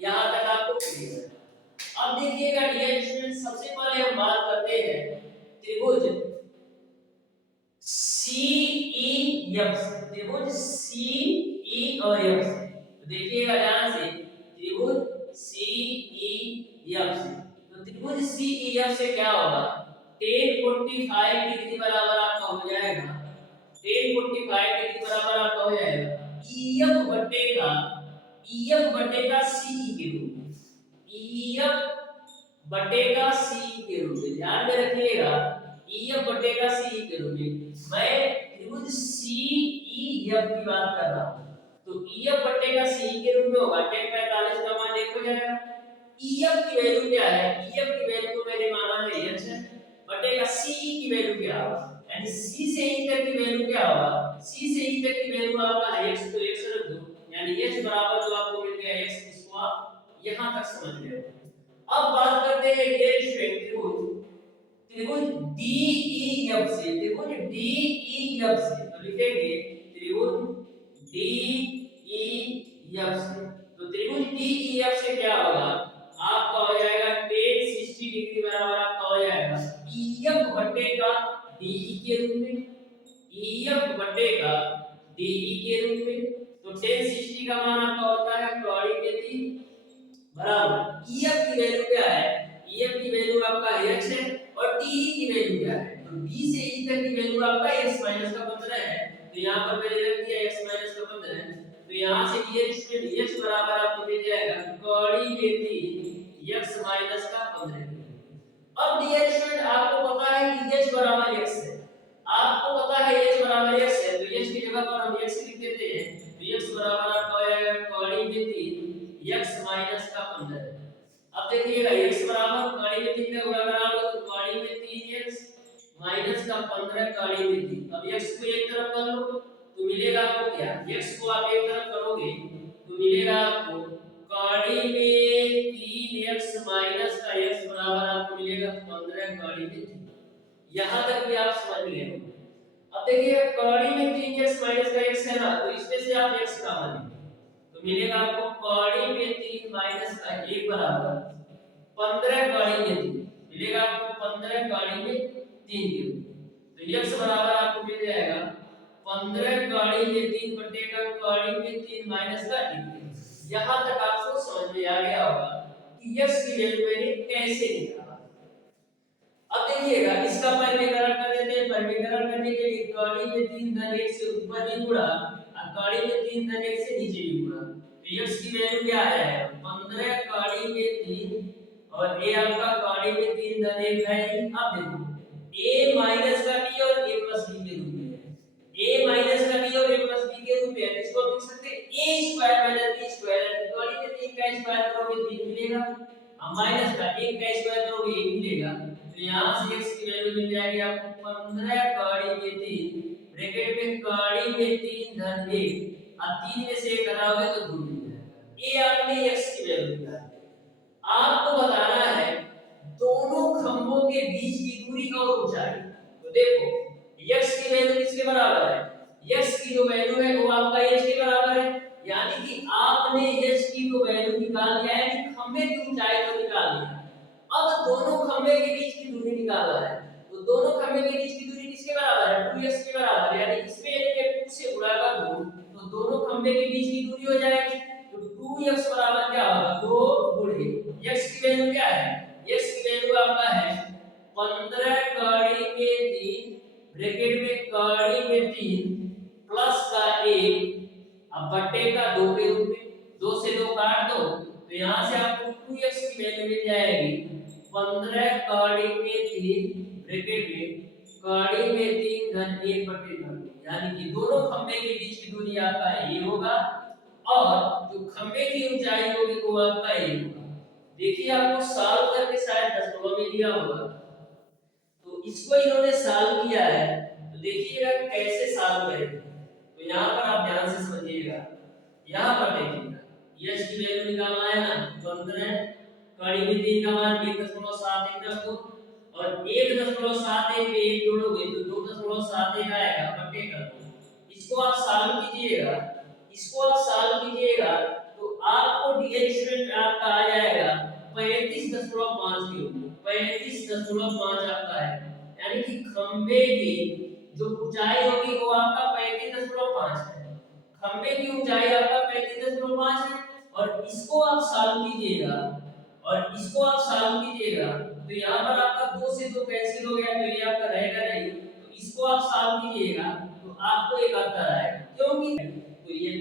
यहाँ तक आपको क्लियर है। अब देखिएगा डियर स्टूडेंट सबसे पहले हम बात करते हैं त्रिभुज CEF, त्रिभुज CE और F से। तो देखिएगा ध्यान से त्रिभुज CEF से, तो त्रिभुज CEF से क्या होगा, tan 45 डिग्री बराबर आपका हो जाएगा, tan 45 डिग्री बराबर आपका हो जाएगा EF बटे का CE के रूप में, EF बटे का CE के रूप में, ध्यान में रखिएगा EF बटे का CE के रूप में। मैं त्रिभुज CEF की बात कर रहा हूं, तो EF बटे का CE के रूप में होगा, tan 45 का मान 1 हो जाएगा। EF की वैल्यू क्या है, EF की वैल्यू को मैंने माना है h है, बटे का CE की वैल्यू क्या होगा, यानी C से E तक की वैल्यू क्या होगा, C से E तक की वैल्यू आपका x, तो x रख दो, यानी h बराबर जो आपको मिल गया x, इसको आप यहां तक समझ ले। अब बात करते हैं ये त्रिभुज DEF से, त्रिभुज DEF से, तो लिखेंगे त्रिभुज DEF से, तो त्रिभुज DEF से क्या होगा, आपका हो जाएगा tan 60 डिग्री बराबर आपका हो जाएगा EF बटे का DE के रूप में, EF बटे का DE के रूप में। तो tan 60 का मान आपका होता है कौड़ी में 3 बराबर EF की वैल्यू क्या है, EF की वैल्यू आपका h है और TE की वैल्यू क्या है, तो B से E तक की वैल्यू आपका x माइनस का 15 है, तो यहां पर मैंने रख दिया x माइनस का 15 है, तो यहां से h बराबर आपको मिल जाएगा कौड़ी में 3 x माइनस का 15। अब डियर स्टूडेंट आपको पता है कि h बराबर x है, आपको पता है h बराबर x है, तो h की जगह पर हम x लिख देते हैं, तो x बराबर आपका हो जाएगा कौड़ी में 3 x माइनस का 15। अब देखिएगा x बराबर कौड़ी में 3 का गुणा करा लो, तो कौड़ी में 3x माइनस का 15 कौड़ी में 3। अब x को एक तरफ कर लो तो मिलेगा आपको क्या, x को आप एक तरफ करोगे तो मिलेगा आपको कौड़ी में 3x माइनस का x बराबर आपको मिलेगा 15 कौड़ी में 3। यहां तक भी आप समझ गए हो। अब देखिए कौड़ी में 3x माइनस का x है ना, तो इसमें से आप x कॉमन लेंगे तो मिलेगा आपको कौड़ी में 3 माइनस का 1 बराबर 15 कौड़ी में 3, मिलेगा आपको 15 कौड़ी में 3 के रूप में। तो x बराबर आपको मिल जाएगा 15 कौड़ी में 3 बटे का कौड़ी में 3 माइनस का 1। यहां तक आपको समझ में आ गया होगा कि x की वैल्यू मैंने कैसे निकाला। अब देखिएगा इसका परिमीकरण कर देते हैं, परिमीकरण करने के लिए कौड़ी में 3 धन 1 से ऊपर भी गुणा और कौड़ी में 3 धन 1 से नीचे भी गुणा, तो x की वैल्यू क्या आ जाएगा 15 कौड़ी में 3 और a आपका कौड़ी में 3 धन 1 है। अब देखो a माइनस का b और a प्लस b के रूप में है, a माइनस का b और a प्लस b के रूप में है, इसको आप लिख सकते हैं a square minus b square, कौड़ी में 3 का स्क्वायर करोगे 3 मिलेगा, अब माइनस का 1 का स्क्वायर करोगे 1 मिलेगा, तो यहाँ से x की वैल्यू मिल जाएगी आपको 15 कौड़ी में 3 ब्रैकेट में कौड़ी में 3 धन 1 और 3 में से 1 घटाओगे तो 2 मिल जाएगा। ये आपने x की वैल्यू निकाली। आपको बताना है दोनों खंभों के बीच की दूरी और ऊंचाई। तो देखो x की वैल्यू किसके बराबर है, x की जो वैल्यू है वो आपका h के बराबर है, यानी कि आपने h की तो वैल्यू निकाल लिया है, खंभे की ऊंचाई तो निकाल लिया। अब दोनों खंभे के बीच की दूरी निकालना है, तो दोनों खंभे के बीच की दूरी किसके बराबर है 2x के बराबर है, यानी इसमें यदि 2 से गुणा कर दूं तो दोनों खंभे के बीच की दूरी हो जाएगी, तो 2x बराबर क्या होगा 2 गुणे x की वैल्यू क्या है, x की वैल्यू आपका है 15 कौड़ी ब्रैकेट में कड़ी में 3 प्लस का 1 अब बट्टे का 2 के रूप में 2 से 2 काट दो तो यहाँ से आपको 2x की वैल्यू मिल जाएगी 15 कड़ी में 3 ब्रैकेट में कड़ी में 3 घन 1 बटे 2 यानी कि दोनों खंभे के बीच की दूरी आपका ये होगा और जो खंभे की ऊंचाई होगी वो आपका ये होगा। देखिए आपको सॉल्व करके शायद दशमलव में दिया होगा तो इसको इन्होंने सॉल्व किया है तो देखिएगा कैसे सॉल्व करेंगे। तो यहाँ पर आप ध्यान से समझिएगा यहाँ पर देखिएगा यश की वैल्यू निकालना है ना 15 कड़ी में 3 का मान 1.71 रख दो और 1.71 पे 1 जोड़ोगे तो 2.71 आएगा बटे कर दो। इसको आप सॉल्व कीजिएगा तो आपको डीएन स्टूडेंट आपका आ जाएगा 35.5 के ऊपर 35.5 आपका है यानी कि खंबे की जो ऊंचाई होगी वो आपका 35.5 है। खंबे की ऊंचाई आपका 35.5 है और इसको आप सॉल्व कीजिएगा तो यहाँ पर आपका 2 से 2 कैंसिल हो गया तो ये आपका रहेगा नहीं तो इसको आप सॉल्व कीजिएगा तो आपको एक आता है क्योंकि तो ये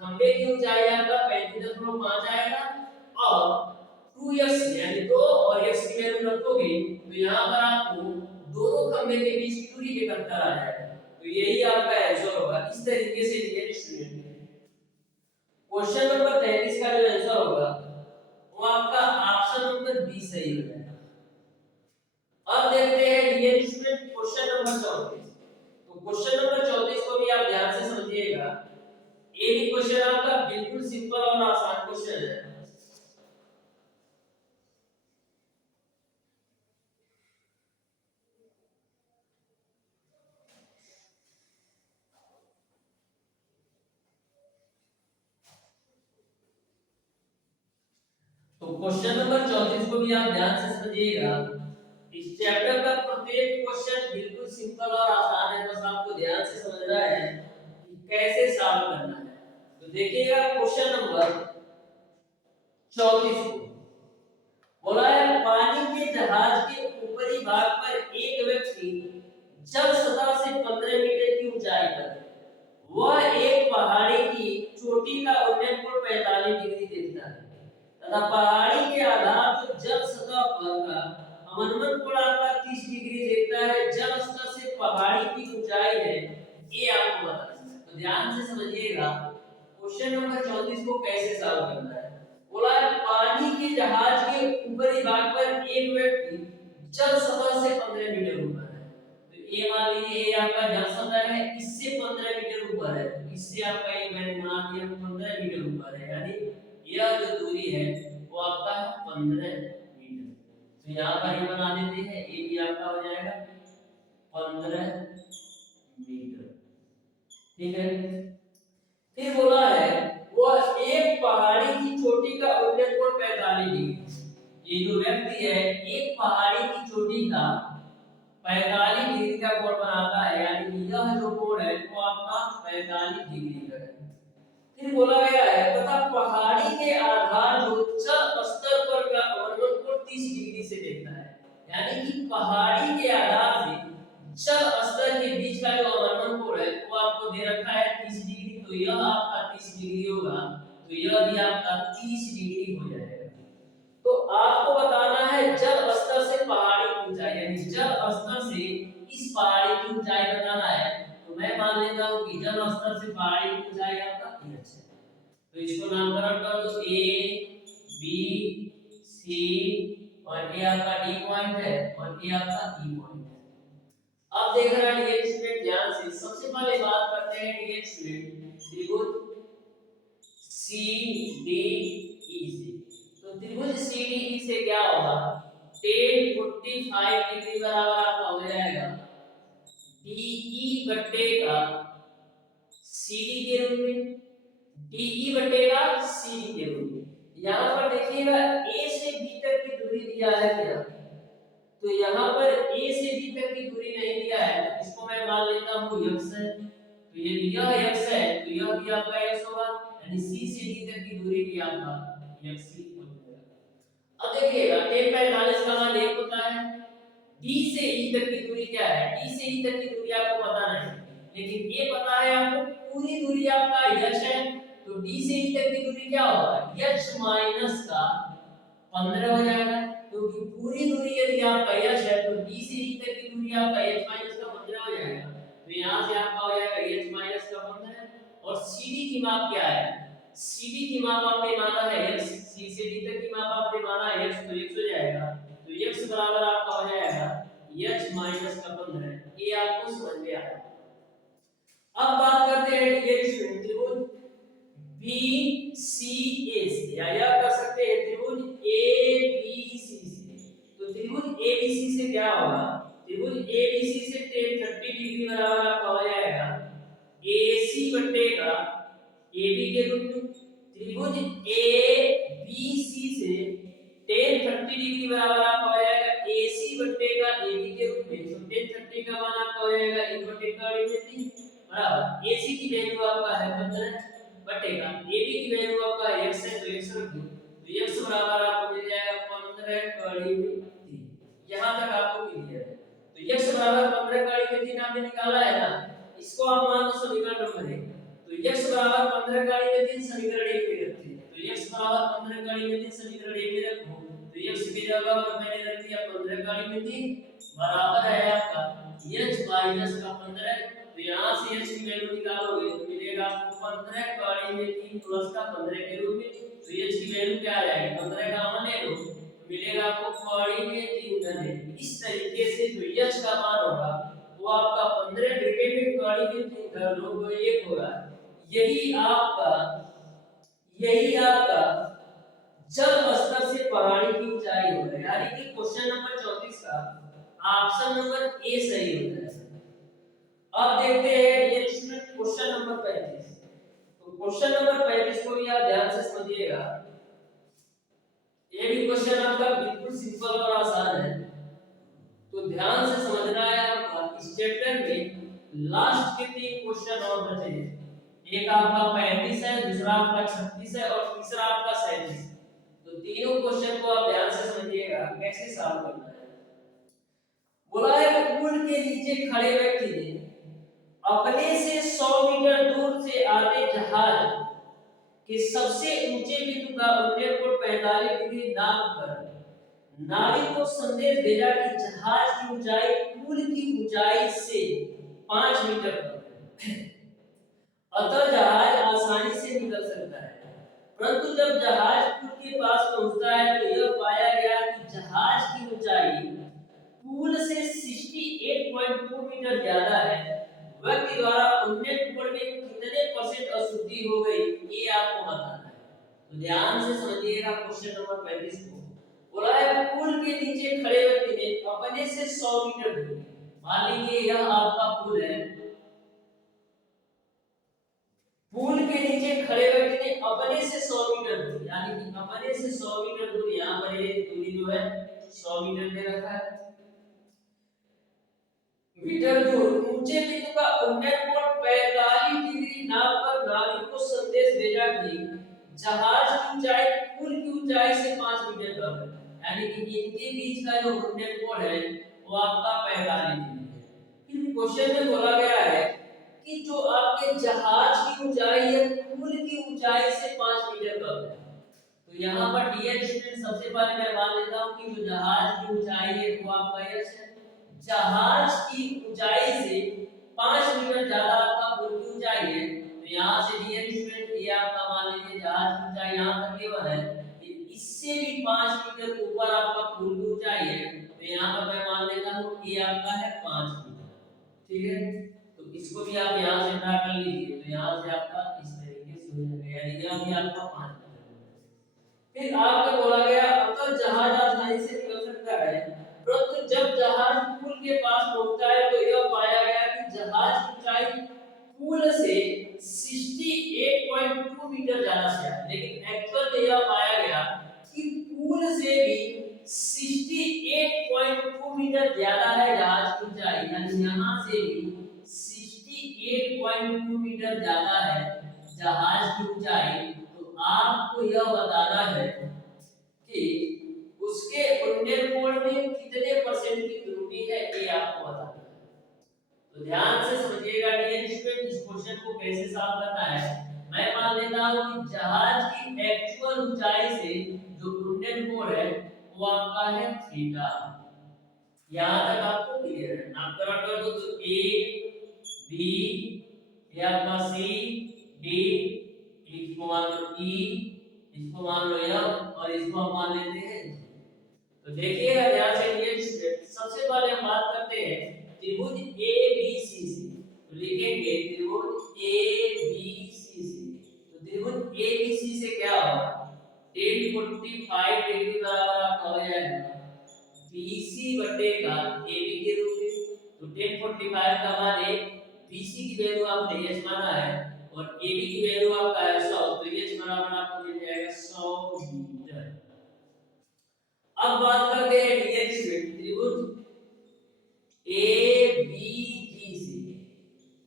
खंबे की ऊंचाई आपका 35.5 आएगा और 2x यानी 2 और x की वैल्यू रखोगे तो यहाँ पर आपको दोनों खंबे के बीच की दूरी एक अंतर आ जाएगा तो यही आपका आंसर होगा। इस तरीके से ये स्टूडेंट क्वेश्चन नंबर 33 का जो आंसर होगा वो आपका ऑप्शन नंबर बी सही हो जाएगा। अब देखते हैं डियर स्टूडेंट क्वेश्चन नंबर 34। तो क्वेश्चन नंबर 34 को भी आप ध्यान से समझिएगा। ये भी क्वेश्चन आपका बिल्कुल सिंपल और आसान क्वेश्चन है। तो क्वेश्चन नंबर 34 को भी आप ध्यान से समझिएगा। इस चैप्टर का प्रत्येक क्वेश्चन बिल्कुल सिंपल और आसान है, बस आपको ध्यान से समझना है कि कैसे सॉल्व करना है। तो देखिएगा क्वेश्चन नंबर 34 को बोला है पानी के जहाज के ऊपरी भाग पर एक व्यक्ति जल सतह से 15 मीटर की ऊंचाई पर वह एक पहाड़ी की चोटी का उन्नयन कोण 45 डिग्री देखता है तथा पहाड़ी के आधार पर जल सतह पर का अवनमन कोण आपका 30 डिग्री देखता है। जल स्तर से पहाड़ी की ऊंचाई है ये आपको बताना है। तो ध्यान से समझिएगा क्वेश्चन नंबर 34 को कैसे सॉल्व करना है। बोला है पानी के जहाज के ऊपरी भाग पर एक व्यक्ति जल सतह से 15 मीटर ऊपर है। तो ये मान लीजिए ये आपका जल सतह है, इससे 15 मीटर ऊपर है, तो इससे आपका ये मैंने बना दिया 15 मीटर ऊपर है, यानी यह जो दूरी है वो आपका 15 मीटर। तो यहाँ पर ये बना देते हैं, ये भी आपका हो जाएगा 15 मीटर। ठीक है, फिर बोला है वह एक पहाड़ी की चोटी का उन्नयन कोण 45 डिग्री। ये जो व्यक्ति है एक पहाड़ी की चोटी का 45 डिग्री का कोण बनाता है, यानी कि यह जो कोण है वो आपका 45 डिग्री का है। फिर बोला गया है तथा पहाड़ी के आधार जो उच्च स्तर पर का अवनमन कोण 30 डिग्री से देखता है, यानी कि पहाड़ी के आधार से जल स्तर के बीच का जो अवनमन कोण है वो आपको दे रखा है 30 डिग्री। तो यह आपका 30 डिग्री होगा, तो यह भी आपका 30 डिग्री हो जाएगा। तो आपको बताना है जल स्तर से पहाड़ी की ऊंचाई, यानी जल स्तर से इस पहाड़ी की ऊंचाई बताना है। तो मैं मान लेता हूं कि जल स्तर से पहाड़ी की ऊंचाई आपका ये है। तो इसको नामकरण कर दो ए बी सी और ये आपका डी पॉइंट है और ये आपका ई पॉइंट है। अब देख रहा है डियर स्टूडेंट ध्यान से, सबसे पहले बात करते हैं डियर स्टूडेंट त्रिभुज सी डी ई से। तो त्रिभुज सी डी ई से क्या होगा, tan 45 डिग्री बराबर आपका हो जाएगा डीई बट्टे का सीडी के रूप में, डीई बट्टे का सीडी के रूप में। यहाँ पर देखिएगा ए से बी तक की दूरी दिया है क्या, तो यहाँ पर a से b तक की दूरी नहीं दिया है, इसको मैं मान लेता हूँ x है। तो ये यह x है तो यह भी आपका x होगा, यानी c से d तक की दूरी भी आपका x ही हो जाएगा। अब देखिएगा tan 45 का मान 1 होता है, डी से ई तक की दूरी क्या है? डी से ई तक की दूरी आपको पता नहीं, लेकिन ये पता है आपको पूरी दूरी आपका h है, तो डी से ई तक की दूरी क्या होगा? h माइनस का 15 हो जाएगा, क्योंकि पूरी दूरी यदि आपका h है तो डी से ई तक की दूरी आपका h माइनस का 15 हो जाएगा, तो यहाँ से आपका हो जाएगा h माइनस का 15। और CD की माप क्या है? CD की माप आपने माना है x, C से D तक की माप आपने माना है x, तो x हो जाएगा, तो x बराबर आपका हो जाएगा h माइनस का 15। ये आपको समझ में आया। अब बात करते हैं ये त्रिभुज BCA से, या कर सकते हैं त्रिभुज ABC से। तो त्रिभुज ABC से क्या होगा? त्रिभुज ABC से tan 30 डिग्री बराबर आपका हो जाएगा AC बटे का AB के रूप में। त्रिभुज ABC से tan 30 डिग्री बराबर आपका हो जाएगा AC बटे का AB के रूप में। तो tan 30 का मान आपका हो जाएगा 1 बटे का 3 बराबर AC की वैल्यू आपका है 15 बटेगा AB की वैल्यू आपका x है, तो x रख दो, तो x बराबर आपको मिल जाएगा 15 कड़ी में 3। यहां तक आपको क्लियर है? तो x बराबर 15 कड़ी में 3 आपने निकाला है ना, इसको आप मान लो समीकरण नंबर 1। तो x बराबर 15 कड़ी में 3 समीकरण 1 में रखते हैं, तो x बराबर 15 कड़ी में 3 समीकरण 1 में रखो, तो x की जगह पर मैंने रख दिया 15 कड़ी में 3 बराबर है आपका h माइनस का 15। तो यहाँ से h की वैल्यू निकालोगे तो मिलेगा आपको 15 कड़ी में 3 प्लस का 15 के रूप में। तो h की वैल्यू क्या आ जाएगी? 15 का मान ले लो, तो मिलेगा आपको कड़ी में 3 घने। इस तरीके से जो h का मान होगा वो आपका 15 ब्रैकेट में कड़ी में 3 कर लो तो 1 होगा। यही आपका जल स्तर से पहाड़ी की ऊंचाई होगा, यानी कि क्वेश्चन नंबर 34 का ऑप्शन नंबर ए सही होता है। अब देखते हैं ये क्वेश्चन नंबर 35। तो क्वेश्चन नंबर 35 को भी आप ध्यान से समझिएगा। ये भी क्वेश्चन आपका बिल्कुल सिंपल और आसान है, तो ध्यान से समझना है आपका। इस चैप्टर में लास्ट के 3 क्वेश्चन और बचे हैं। एक आपका 35 है, दूसरा आपका 36 है और तीसरा आपका 37। तो तीनों क्वेश्चन को आप ध्यान से समझिएगा कैसे सॉल्व करना है। बोला है पुल के नीचे खड़े व्यक्ति ने अपने से 100 मीटर दूर से आते जहाज के सबसे ऊंचे बिंदु का उन्नयन कोण 45 डिग्री नाप कर नाविक को संदेश भेजा कि जहाज की ऊंचाई पुल की ऊंचाई से 5 मीटर कम है, अतः जहाज आसानी से निकल सकता है। परंतु जब जहाज पुल के पास पहुंचता है तो यह पाया गया कि जहाज की ऊंचाई पुल से 68.2 मीटर ज्यादा है। व्यक्ति द्वारा उन्नयन कोण में कितने % अशुद्धि हो गई ये आपको बताना है। तो ध्यान से समझिएगा क्वेश्चन नंबर 35 को। बोला है पुल के नीचे खड़े व्यक्ति ने अपने से 100 मीटर दूर, मान लीजिए यह आपका पुल है, पुल के नीचे खड़े व्यक्ति ने अपने से 100 मीटर दूर, यानी कि अपने से 100 मीटर दूर, यहाँ पर ये दूरी जो है 100 मीटर दे रखा है, मीटर दूर ऊंचे बिंदु का उन्नयन कोण 45 डिग्री नाप कर नाविक को संदेश भेजा कि जहाज की ऊंचाई पुल की ऊंचाई से 5 मीटर कम है, यानी कि इनके बीच का जो उन्नयन कोण है वो आपका 45 डिग्री है। फिर क्वेश्चन में बोला गया है कि जो आपके जहाज की ऊंचाई है पुल की ऊंचाई से 5 मीटर कम है। तो यहाँ पर डियर स्टूडेंट सबसे पहले मैं मान लेता हूँ कि जो जहाज की ऊंचाई है वो आपका h है। जहाज की ऊंचाई से 5 मीटर ज्यादा आपका पुल की ऊंचाई है, तो यहाँ से डियर स्टूडेंट ये आपका मान लीजिए जहाज की ऊंचाई यहाँ तक केवल है, इससे भी 5 मीटर ऊपर आपका पुल की ऊंचाई है, तो यहाँ पर मैं मान लेता हूँ ये आपका है 5 मीटर। ठीक है, तो इसको भी आप यहाँ से ड्रा कर लीजिए, तो यहाँ से आपका इस तरीके से हो जाएगा, यानी यह भी आपका 5 मीटर। फिर आपको बोला गया अगर जहाज आसानी से निकल सकता है, परंतु जब जहाज पुल के पास पहुंचता है तो यह पाया गया कि जहाज की ऊंचाई पुल से 68.2 मीटर ज्यादा है, लेकिन एक्चुअल में यह पाया गया कि पुल से भी 68.2 मीटर ज्यादा है जहाज की ऊंचाई, यानी यहाँ से भी 68.2 मीटर ज्यादा है जहाज की ऊंचाई। तो आपको यह बताना है कि उसके उन्नयन कोण में कितने % की त्रुटि त्रुटि है ये आपको बताना है। तो ध्यान से समझिएगा डियर स्टूडेंट, इस क्वेश्चन को कैसे सॉल्व करना है। मैं मान लेता हूं कि जहाज की एक्चुअल ऊंचाई से जो उड्डयन कोण है वो आपका है थीटा। यहां तक आपको क्लियर है। नामकरण कर दो तो ए बी, ये आपका सी डी, इसको मान लो ई, इसको मान लो एफ और इसको हम मान लेते हैं। तो देखिएगा ध्यान से डियर स्टूडेंट, सबसे पहले हम बात करते हैं त्रिभुज एबीसी से। तो लिखेंगे त्रिभुज एबीसी से। तो त्रिभुज एबीसी से क्या होगा, tan 45 डिग्री बराबर आपका हो जाएगा BC बटे का AB के रूप में। तो tan 45 का मान है, BC की वैल्यू आपने h माना है और AB की वैल्यू आपका है 100, तो h बराबर आपको मिल जाएगा 100 मीटर। अब बात करते हैं डियर स्टूडेंट त्रिभुज ABG से।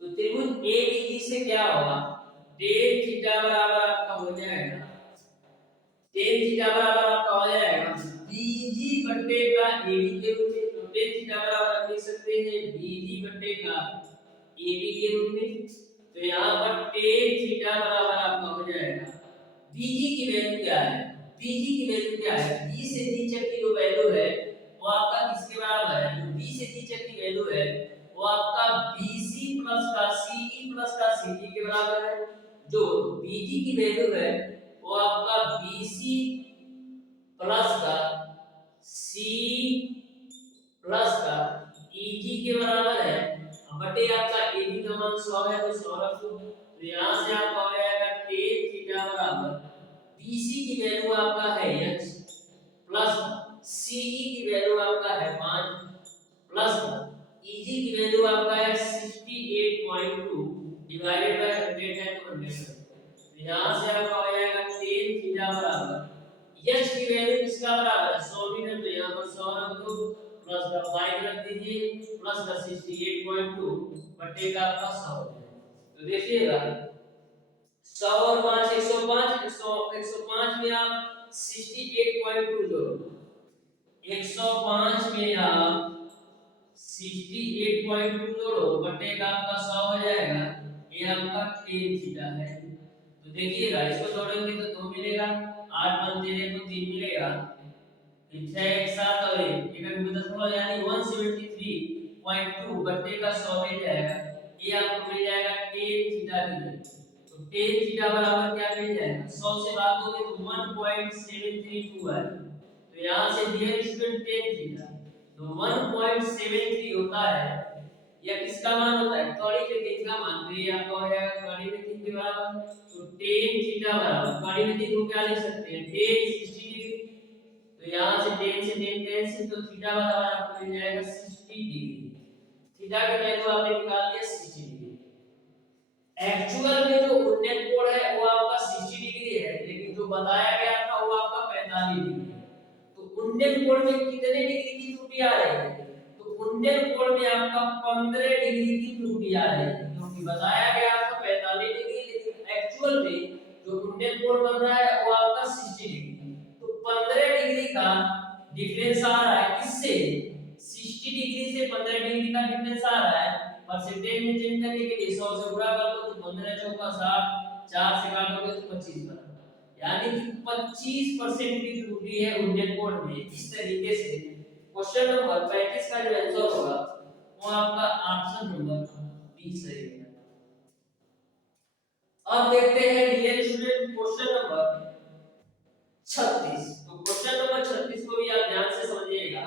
तो त्रिभुज ABG से क्या होगा, tan थीटा बराबर आपका हो जाएगा, tan थीटा बराबर आपका हो जाएगा BG बटे का AB के रूप में। तो tan थीटा बराबर लिख सकते हैं BG बटे का AB के रूप में। तो यहाँ पर tan थीटा बराबर आपका हो जाएगा, BG की वैल्यू क्या है, BG की वैल्यू क्या है, B से G तक की जो वैल्यू है वो आपका किसके बराबर है, जो B से G तक की वैल्यू है वो आपका BC प्लस का CE प्लस का CG के बराबर है। जो BG की वैल्यू है वो आपका BC प्लस का C प्लस का EG के बराबर है। बटे आपका AB का मान 100 है तो 100 रख दो। तो यहाँ से आपका हो जाएगा tan थीटा बराबर BC की वैल्यू आपका है h प्लस CE की वैल्यू आपका है 5 प्लस EG की वैल्यू आपका है 68.2 डिवाइडेड बाय 100 है तो 100। तो यहाँ से आपका हो जाएगा tan थीटा बराबर h की वैल्यू किसका बराबर है 100 मीटर, तो यहाँ पर 100 रख दो प्लस का 5 रख दीजिए प्लस का 68.2 बटे का आपका 100। तो देखिएगा 100 और 5 105, 105 में आप 68.2 जोड़ो, 105 में आप 68.2 जोड़ो बटे का आपका 100 हो जाएगा, ये आपका tan थीटा है। तो देखिएगा इसको जोड़ेंगे तो 2 मिलेगा, 8 बनते हैं तो 3 मिलेगा, फिर 6 एक साथ और एक में 10 हो यानी 173.2 बटे का 100 मिल जाएगा। ये आपको मिल जाएगा tan थीटा की वैल्यू। तो tan थीटा बराबर क्या मिल जाएगा, 100 से भाग दोगे तो 1.732 है। तो यहां से डियर स्टूडेंट tan थीटा तो 1.73 होता है, यह किसका मान होता है, कड़ी के तीन का मान। तो ये आपका हो जाएगा कड़ी में 3 के बराबर। तो tan थीटा बराबर कड़ी में 3 को क्या लिख सकते हैं tan 60 डिग्री। तो यहां से tan से tan कैंसिल, तो थीटा बराबर आपको मिल जाएगा 60 डिग्री। थीटा की वैल्यू आपने निकाल लिया 60 डिग्री। एक्चुअल में जो उड्डयन कोण है वो आपका 60 डिग्री है, लेकिन जो बताया गया था वो आपका 45 डिग्री है। तो उड्डयन कोण में कितने डिग्री की त्रुटि आ रही है, तो उड्डयन कोण में आपका 15 डिग्री की त्रुटि आ रही है, क्योंकि बताया गया था 45 डिग्री, लेकिन एक्चुअल में जो उड्डयन कोण बन रहा है वो आपका 60 डिग्री। तो 15 डिग्री का डिफरेंस आ रहा है, किससे 60 डिग्री से 15 डिग्री का डिफरेंस आ रहा है। परसेंटेज में चेंज करने के लिए 100 से गुणा कर दो तो 15 चौका 60, 4 से काटोगे तो 25 बना, यानी कि 25% की त्रुटि है उड्डयन कोण में। इस तरीके से क्वेश्चन नंबर 35 का जो आंसर होगा वो आपका ऑप्शन नंबर बी सही है। अब देखते हैं डियर स्टूडेंट क्वेश्चन नंबर 36। तो क्वेश्चन नंबर 36 को भी आप ध्यान से समझिएगा।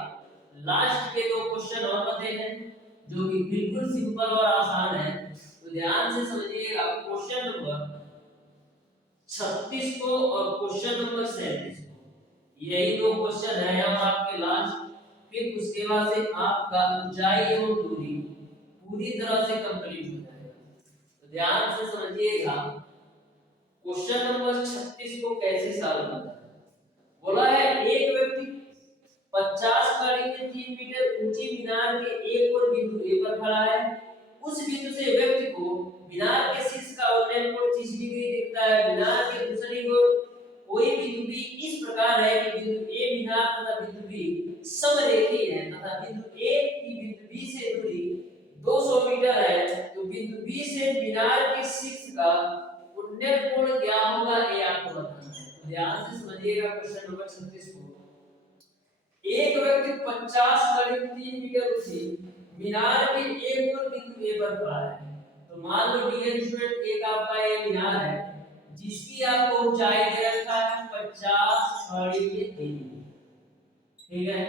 लास्ट के दो क्वेश्चन और बचे हैं जो कि बिल्कुल सिंपल और आसान है, तो ध्यान से समझिएगा क्वेश्चन नंबर 36 को और क्वेश्चन नंबर 37 को। यही दो क्वेश्चन है हम आपके लास्ट, फिर उसके बाद से आपका ऊंचाई एवं दूरी पूरी तरह से कंप्लीट हो जाएगा। तो ध्यान से समझिएगा क्वेश्चन नंबर 36 को कैसे सॉल्व करना है। बोला है एक व्यक्ति 50 कड़ी में 3 मीटर ऊंची मीनार के एक और बिंदु ए पर खड़ा है। उस बिंदु से व्यक्ति को मीनार के शीर्ष का उन्नयन कोण 30 डिग्री दिखता है। मीनार के दूसरी ओर कोई बिंदु बी इस प्रकार है कि बिंदु ए मीनार तथा बिंदु बी समरेखीय है तथा बिंदु ए की मीनार के शीर्ष का उन्नत कोण क्या होगा ये आपको बताना है। तो ध्यान से समझिएगा क्वेश्चन नंबर 36 को। एक व्यक्ति 50 × 3 मीटर ऊंची मीनार के एक और बिंदु ए पर खड़ा है। तो मान लो डियर स्टूडेंट, एक आपका ये मीनार है जिसकी आपको ऊंचाई दे रखा है 50 × 3। ठीक है,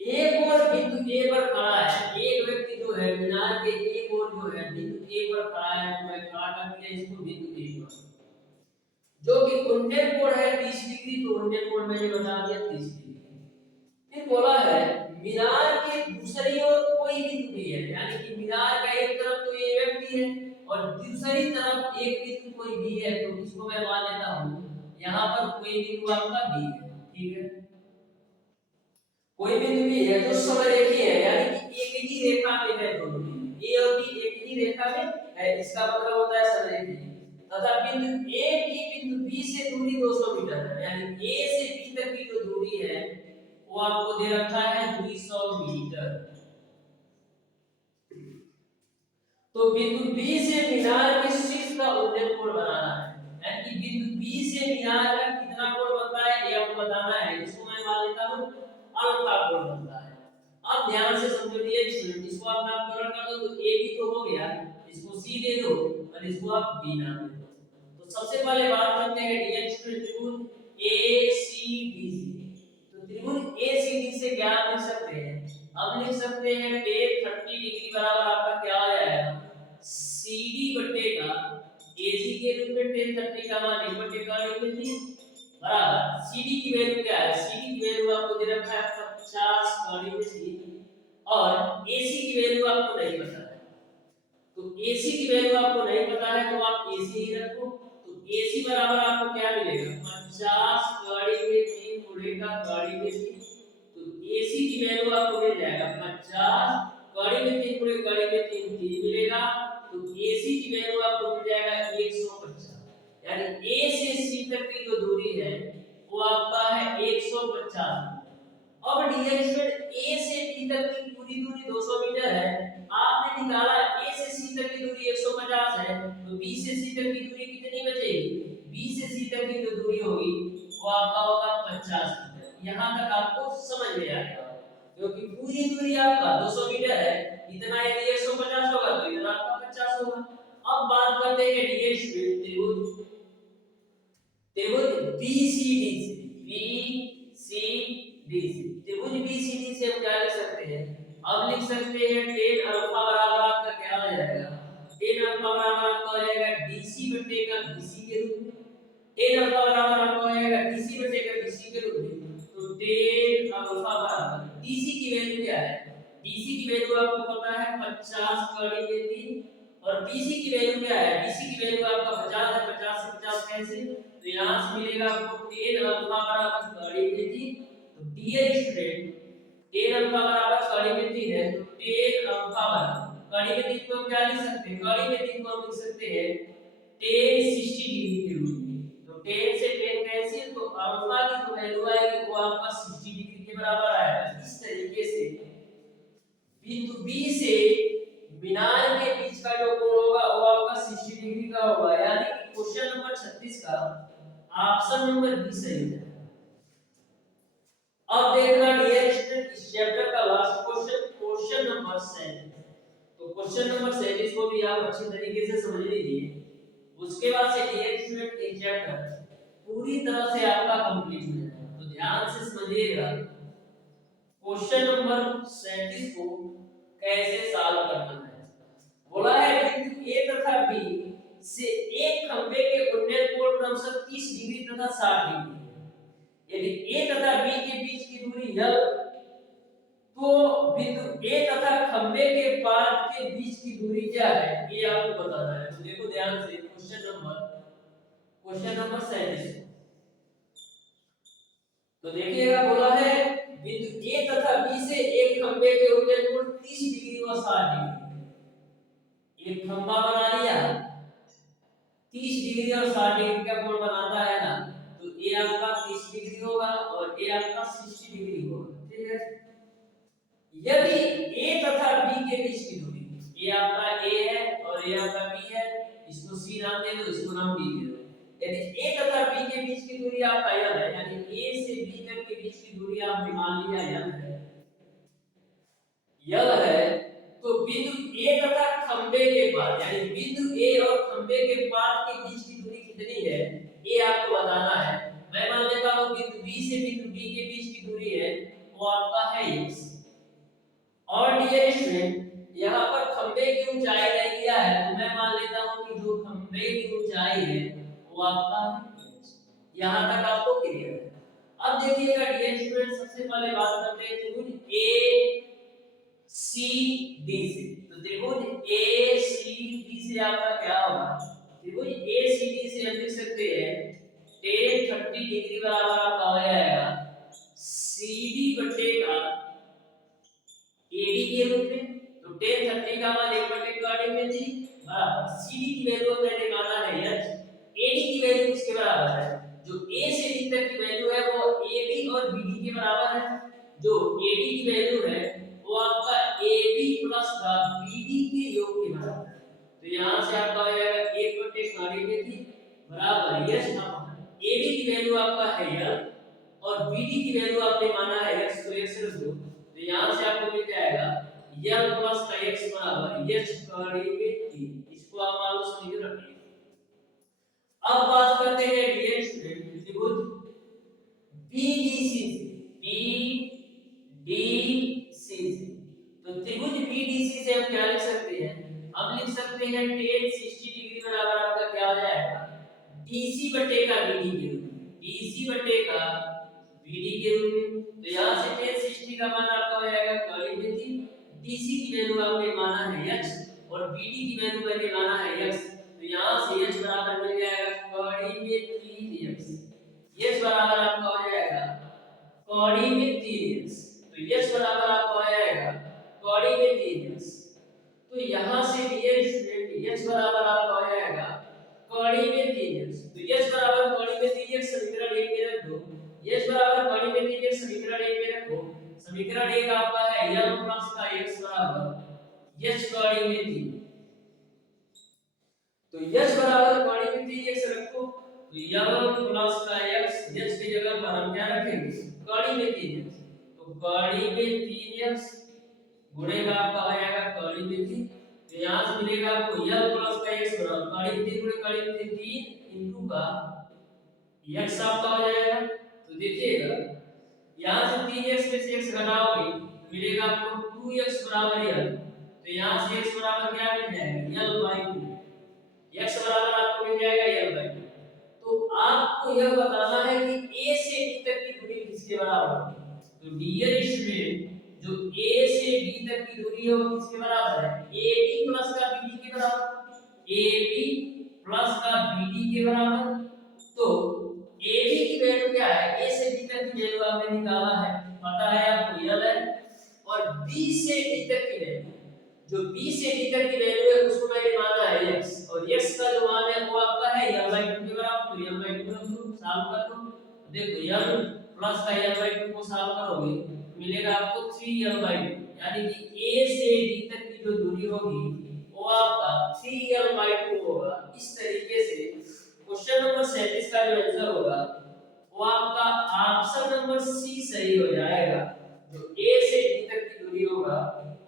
एक और बिंदु ए पर खड़ा है, एक व्यक्ति जो है मीनार के एक और जो है बिंदु ए पर खड़ा है, तो मैं खड़ा कर दिया इसको बिंदु ए पर, जो कि उन्नत कोण है 30 डिग्री। तो उन्नत कोण मैंने बता दिया 30 डिग्री। फिर बोला है मीनार के दूसरी ओर कोई बिंदु भी है, यानी कि मीनार का एक तरफ तो ये व्यक्ति है और दूसरी तरफ एक बिंदु कोई भी है, तो इसको मैं मान लेता हूं यहां पर कोई बिंदु आपका बी है। ठीक है, कोई बिंदु भी है जो समरेखी है, यानी कि एक ही रेखा में है दोनों बिंदु ए और बी एक ही रेखा में है, इसका मतलब होता है समरेखी। तथा बिंदु ए की बिंदु बी से दूरी 200 मीटर है, यानी ए से बी तक की जो दूरी है वो आपको दे रखा है 200 मीटर। तो बिंदु बी से मीनार के शीर्ष का उन्नत कोण बनाना है, यानी कि बिंदु बी से मीनार का कितना कोण बनता है ये आपको बताना है, इसको मैं मान लेता हूं अल्फा कोण बनता है। अब ध्यान से समझो ये स्टूडेंट, इसको आप नामकरण कर दो तो ए भी तो हो गया, इसको सी दे दो और इसको आप बी नाम दे दो। तो सबसे पहले बात करते हैं डियर स्टूडेंट त्रिभुज ACDC। तो त्रिभुज ACD से क्या लिख सकते हैं, अब लिख सकते हैं tan 30 डिग्री बराबर आपका क्या आ जाएगा CD बटे का AC के रूप में tan 30 का मान 1 बटे का बराबर CD की वैल्यू क्या है, CD की वैल्यू आपको दे रखा है 50 × 3 और AC की वैल्यू आपको नहीं पता है। तो AC की वैल्यू आपको नहीं पता है तो आप AC ही रखो। तो AC बराबर आपको क्या मिलेगा 50 × 3 गुणा का × 3। तो AC की वैल्यू आपको मिल जाएगा 50 × 3 गुणा × 3 3 मिलेगा। तो AC की वैल्यू आपको मिल जाएगा 150, यानी A से C तक की जो दूरी है वो आपका है 150। अब डियर स्टूडेंट A से B तक की पूरी दूरी 200 मीटर है, आपने निकाला A से C तक की दूरी 150 है, तो B से C तक की दूरी कितनी बचेगी, B से C तक की जो दूरी होगी वो आपका होगा 50 मीटर। यहां तक आपको समझ में आ गया, क्योंकि पूरी दूरी आपका 200 मीटर है, इतना यदि 150 होगा तो इतना आपका 50 होगा। अब बात करते हैं डियर स्टूडेंट त्रिभुज BCD से त्रिभुज BCD से हम क्या लिख सकते हैं, अब लिख सकते हैं tan अल्फा बराबर आपका क्या हो जाएगा, tan अल्फा बराबर आपका हो जाएगा DC बटे का BC के रूप में, tan अल्फा बराबर आपका हो जाएगा DC बटे का BC के रूप में। तो tan अल्फा बराबर DC की वैल्यू क्या है, DC की वैल्यू आपको पता है 50 × 3 और BC की वैल्यू क्या है, BC की वैल्यू आपका 50 है, 50 से 50 कैंसिल, तो यहां से मिलेगा आपको tan अल्फा बराबर × 3। तो डियर स्टूडेंट tan अल्फा बराबर × 3 है, तो tan अल्फा बराबर × 3 को हम क्या लिख सकते हैं, × 3 को हम लिख सकते हैं tan 60 डिग्री के रूप में। तो tan से tan कैंसिल, तो अल्फा की जो वैल्यू आएगी वो आपका 60 डिग्री के बराबर आएगा। इस तरीके से बिंदु B से मीनार के बीच का जो कोण होगा वो आपका 60 डिग्री का होगा, यानी कि क्वेश्चन नंबर 36 का ऑप्शन नंबर बी सही है। अब देखना डियर स्टूडेंट इस चैप्टर का लास्ट क्वेश्चन, क्वेश्चन नंबर 7। तो क्वेश्चन नंबर 37 को भी आप अच्छी तरीके से समझ लीजिए, उसके बाद से डियर स्टूडेंट ये चैप्टर पूरी तरह से आपका कंप्लीट हो जाएगा। तो ध्यान से समझिएगा क्वेश्चन नंबर 37 को कैसे सॉल्व करना है। बोला है बिंदु A तथा B से एक खंभे के उन्नत कोण क्रमशः 30 डिग्री तथा 60 डिग्री है। यदि A तथा B के बीच की दूरी L, तो बिंदु A तथा खंभे के पाद के बीच की दूरी क्या है ये आपको बताना है। तो देखो ध्यान से क्वेश्चन नंबर 37। तो देखिएगा बोला है बिंदु A तथा B से एक खंभे के उन्नत कोण 30 डिग्री और 60 डिग्री, एक खंभा बना लिया 30 डिग्री और 60 डिग्री का कोण बनाता है ना, तो ये आपका 30 डिग्री होगा और ये आपका 60 डिग्री होगा। ठीक है, यदि A तथा B के बीच की दूरी, ये आपका ए है और ये आपका बी है, इसको सी नाम दे दो, इसको नाम बी दे दो। यदि ए तथा बी के बीच की दूरी आपका यह है, यानी ए से बी तक के बीच की दूरी आपने मान लिया यह है, तो बिंदु ए तथा खंबे के बाद, यानी बिंदु ए और खंबे के बाद के बीच की दूरी कितनी है ये आपको बताना है। मैं मान लेता हूं बिंदु बी से बिंदु बी के बीच की दूरी है वो आपका है x। और डियर स्टूडेंट यहाँ पर खंबे की ऊंचाई नहीं दिया है, तो मैं मान लेता हूं कि जो खंबे की ऊंचाई है वो आपका है। यहां तक आपको क्लियर है। अब देखिएगा डियर स्टूडेंट, सबसे पहले बात करते हैं त्रिभुज ए सी डी से। तो त्रिभुज ए सी डी से आपका क्या होगा, त्रिभुज ए सी डी से हम लिख सकते हैं tan 30 डिग्री बराबर आपका हो जाएगा CD बटे का AD के रूप में। तो tan 30 का मान 1 बटे का में थी बराबर CD की वैल्यू मैंने माना है h, AD की वैल्यू किसके बराबर है, जो A से D तक की वैल्यू है वो AB और BD के बराबर है। जो AD की वैल्यू है वो आपका AB प्लस का BD के योग के बराबर है। तो यहां से आपका हो जाएगा 1 बटे का में थी बराबर h अपॉन AB की वैल्यू आपका है L और BD की वैल्यू आपने माना है x, तो x रख दो। तो यहां से आपको मिल जाएगा L प्लस का x बराबर h कड़ी में 3। इसको आप मान लो समझ रखिए। अब बात करते हैं डियर स्टूडेंट त्रिभुज BDC से। BDC से तो त्रिभुज BDC से हम क्या लिख सकते हैं, हम लिख सकते हैं tan 60 डिग्री बराबर आपका क्या हो जाएगा DC बटे का BD के रूप में, DC बटे का BD के रूप में। तो यहां से tan 60 का मान आपका हो जाएगा कड़ी में 3, DC की वैल्यू आपने माना है h और BD की वैल्यू मैंने माना है x। तो यहां से h बराबर मिल जाएगा कड़ी में 3x। h बराबर आपका हो जाएगा कड़ी में 3x। तो h बराबर आपका हो जाएगा कड़ी में 3x। तो यहां से डियर स्टूडेंट h बराबर आपका हो जाएगा कड़ी में 3x। तो h बराबर कड़ी में 3x समीकरण 1 में रख दो। h बराबर कड़ी में 3x समीकरण 1 में रखो। समीकरण 1 आपका है l प्लस का x बराबर h कड़ी में 3। तो h बराबर कड़ी में 3x रखो। तो l प्लस का x, h की जगह पर हम क्या रखेंगे कड़ी में 3x। तो कड़ी में 3x गुणेगा आपका हो जाएगा कड़ी में 3। तो यहां से मिलेगा आपको l प्लस का x बराबर कड़ी में 3 गुणे कड़ी में 3 इनटू का x आपका हो जाएगा। तो देखिएगा यहां से 3x में से x घटाओगे तो मिलेगा आपको 2x बराबर l। तो यहां से x बराबर क्या मिल जाएगा l/2, x बराबर आपको मिल जाएगा l/2। तो आपको यह बताना है कि a से b तक की दूरी किसके बराबर है। तो डियर स्टूडेंट जो a से b तक की दूरी है वो किसके बराबर है, AB प्लस का BD के बराबर, AB प्लस का BD के बराबर। तो AB की वैल्यू क्या है, A से B तक की वैल्यू आपने निकाला है, पता है आपको L है। और B से D तक की वैल्यू, जो B से D तक की वैल्यू है उसको मैंने माना है x, और x का जो मान है वो आपका है L/2 के बराबर। तो L/2 रख दो, सॉल्व कर दो। देखो L प्लस का L/2 को सॉल्व करोगे मिलेगा आपको 3L/2, यानी कि A से D तक की जो दूरी होगी वो आपका 3L/2 होगा। इस तरीके से क्वेश्चन नंबर 37 का जो आंसर होगा वो आपका ऑप्शन नंबर सी सही हो जाएगा। जो A से D तक की दूरी होगा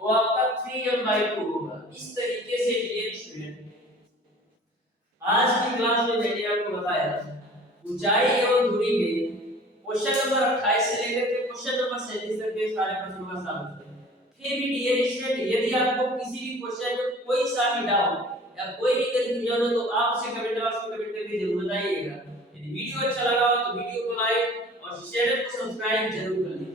वो आपका 3L/2 होगा। इस तरीके से डियर स्टूडेंट आज की क्लास में मैंने आपको बताया ऊंचाई एवं दूरी में क्वेश्चन नंबर 28 से लेकर के क्वेश्चन नंबर 37 तक के सारे प्रश्नों का सॉल्व। फिर भी डियर स्टूडेंट यदि आपको किसी भी क्वेश्चन में कोई सा भी डाउट या कोई भी कंफ्यूजन हो तो आप उसे कमेंट बॉक्स में कमेंट करके जरूर बताइएगा। यदि वीडियो अच्छा लगा हो तो वीडियो को लाइक और चैनल को सब्सक्राइब जरूर कर लीजिए।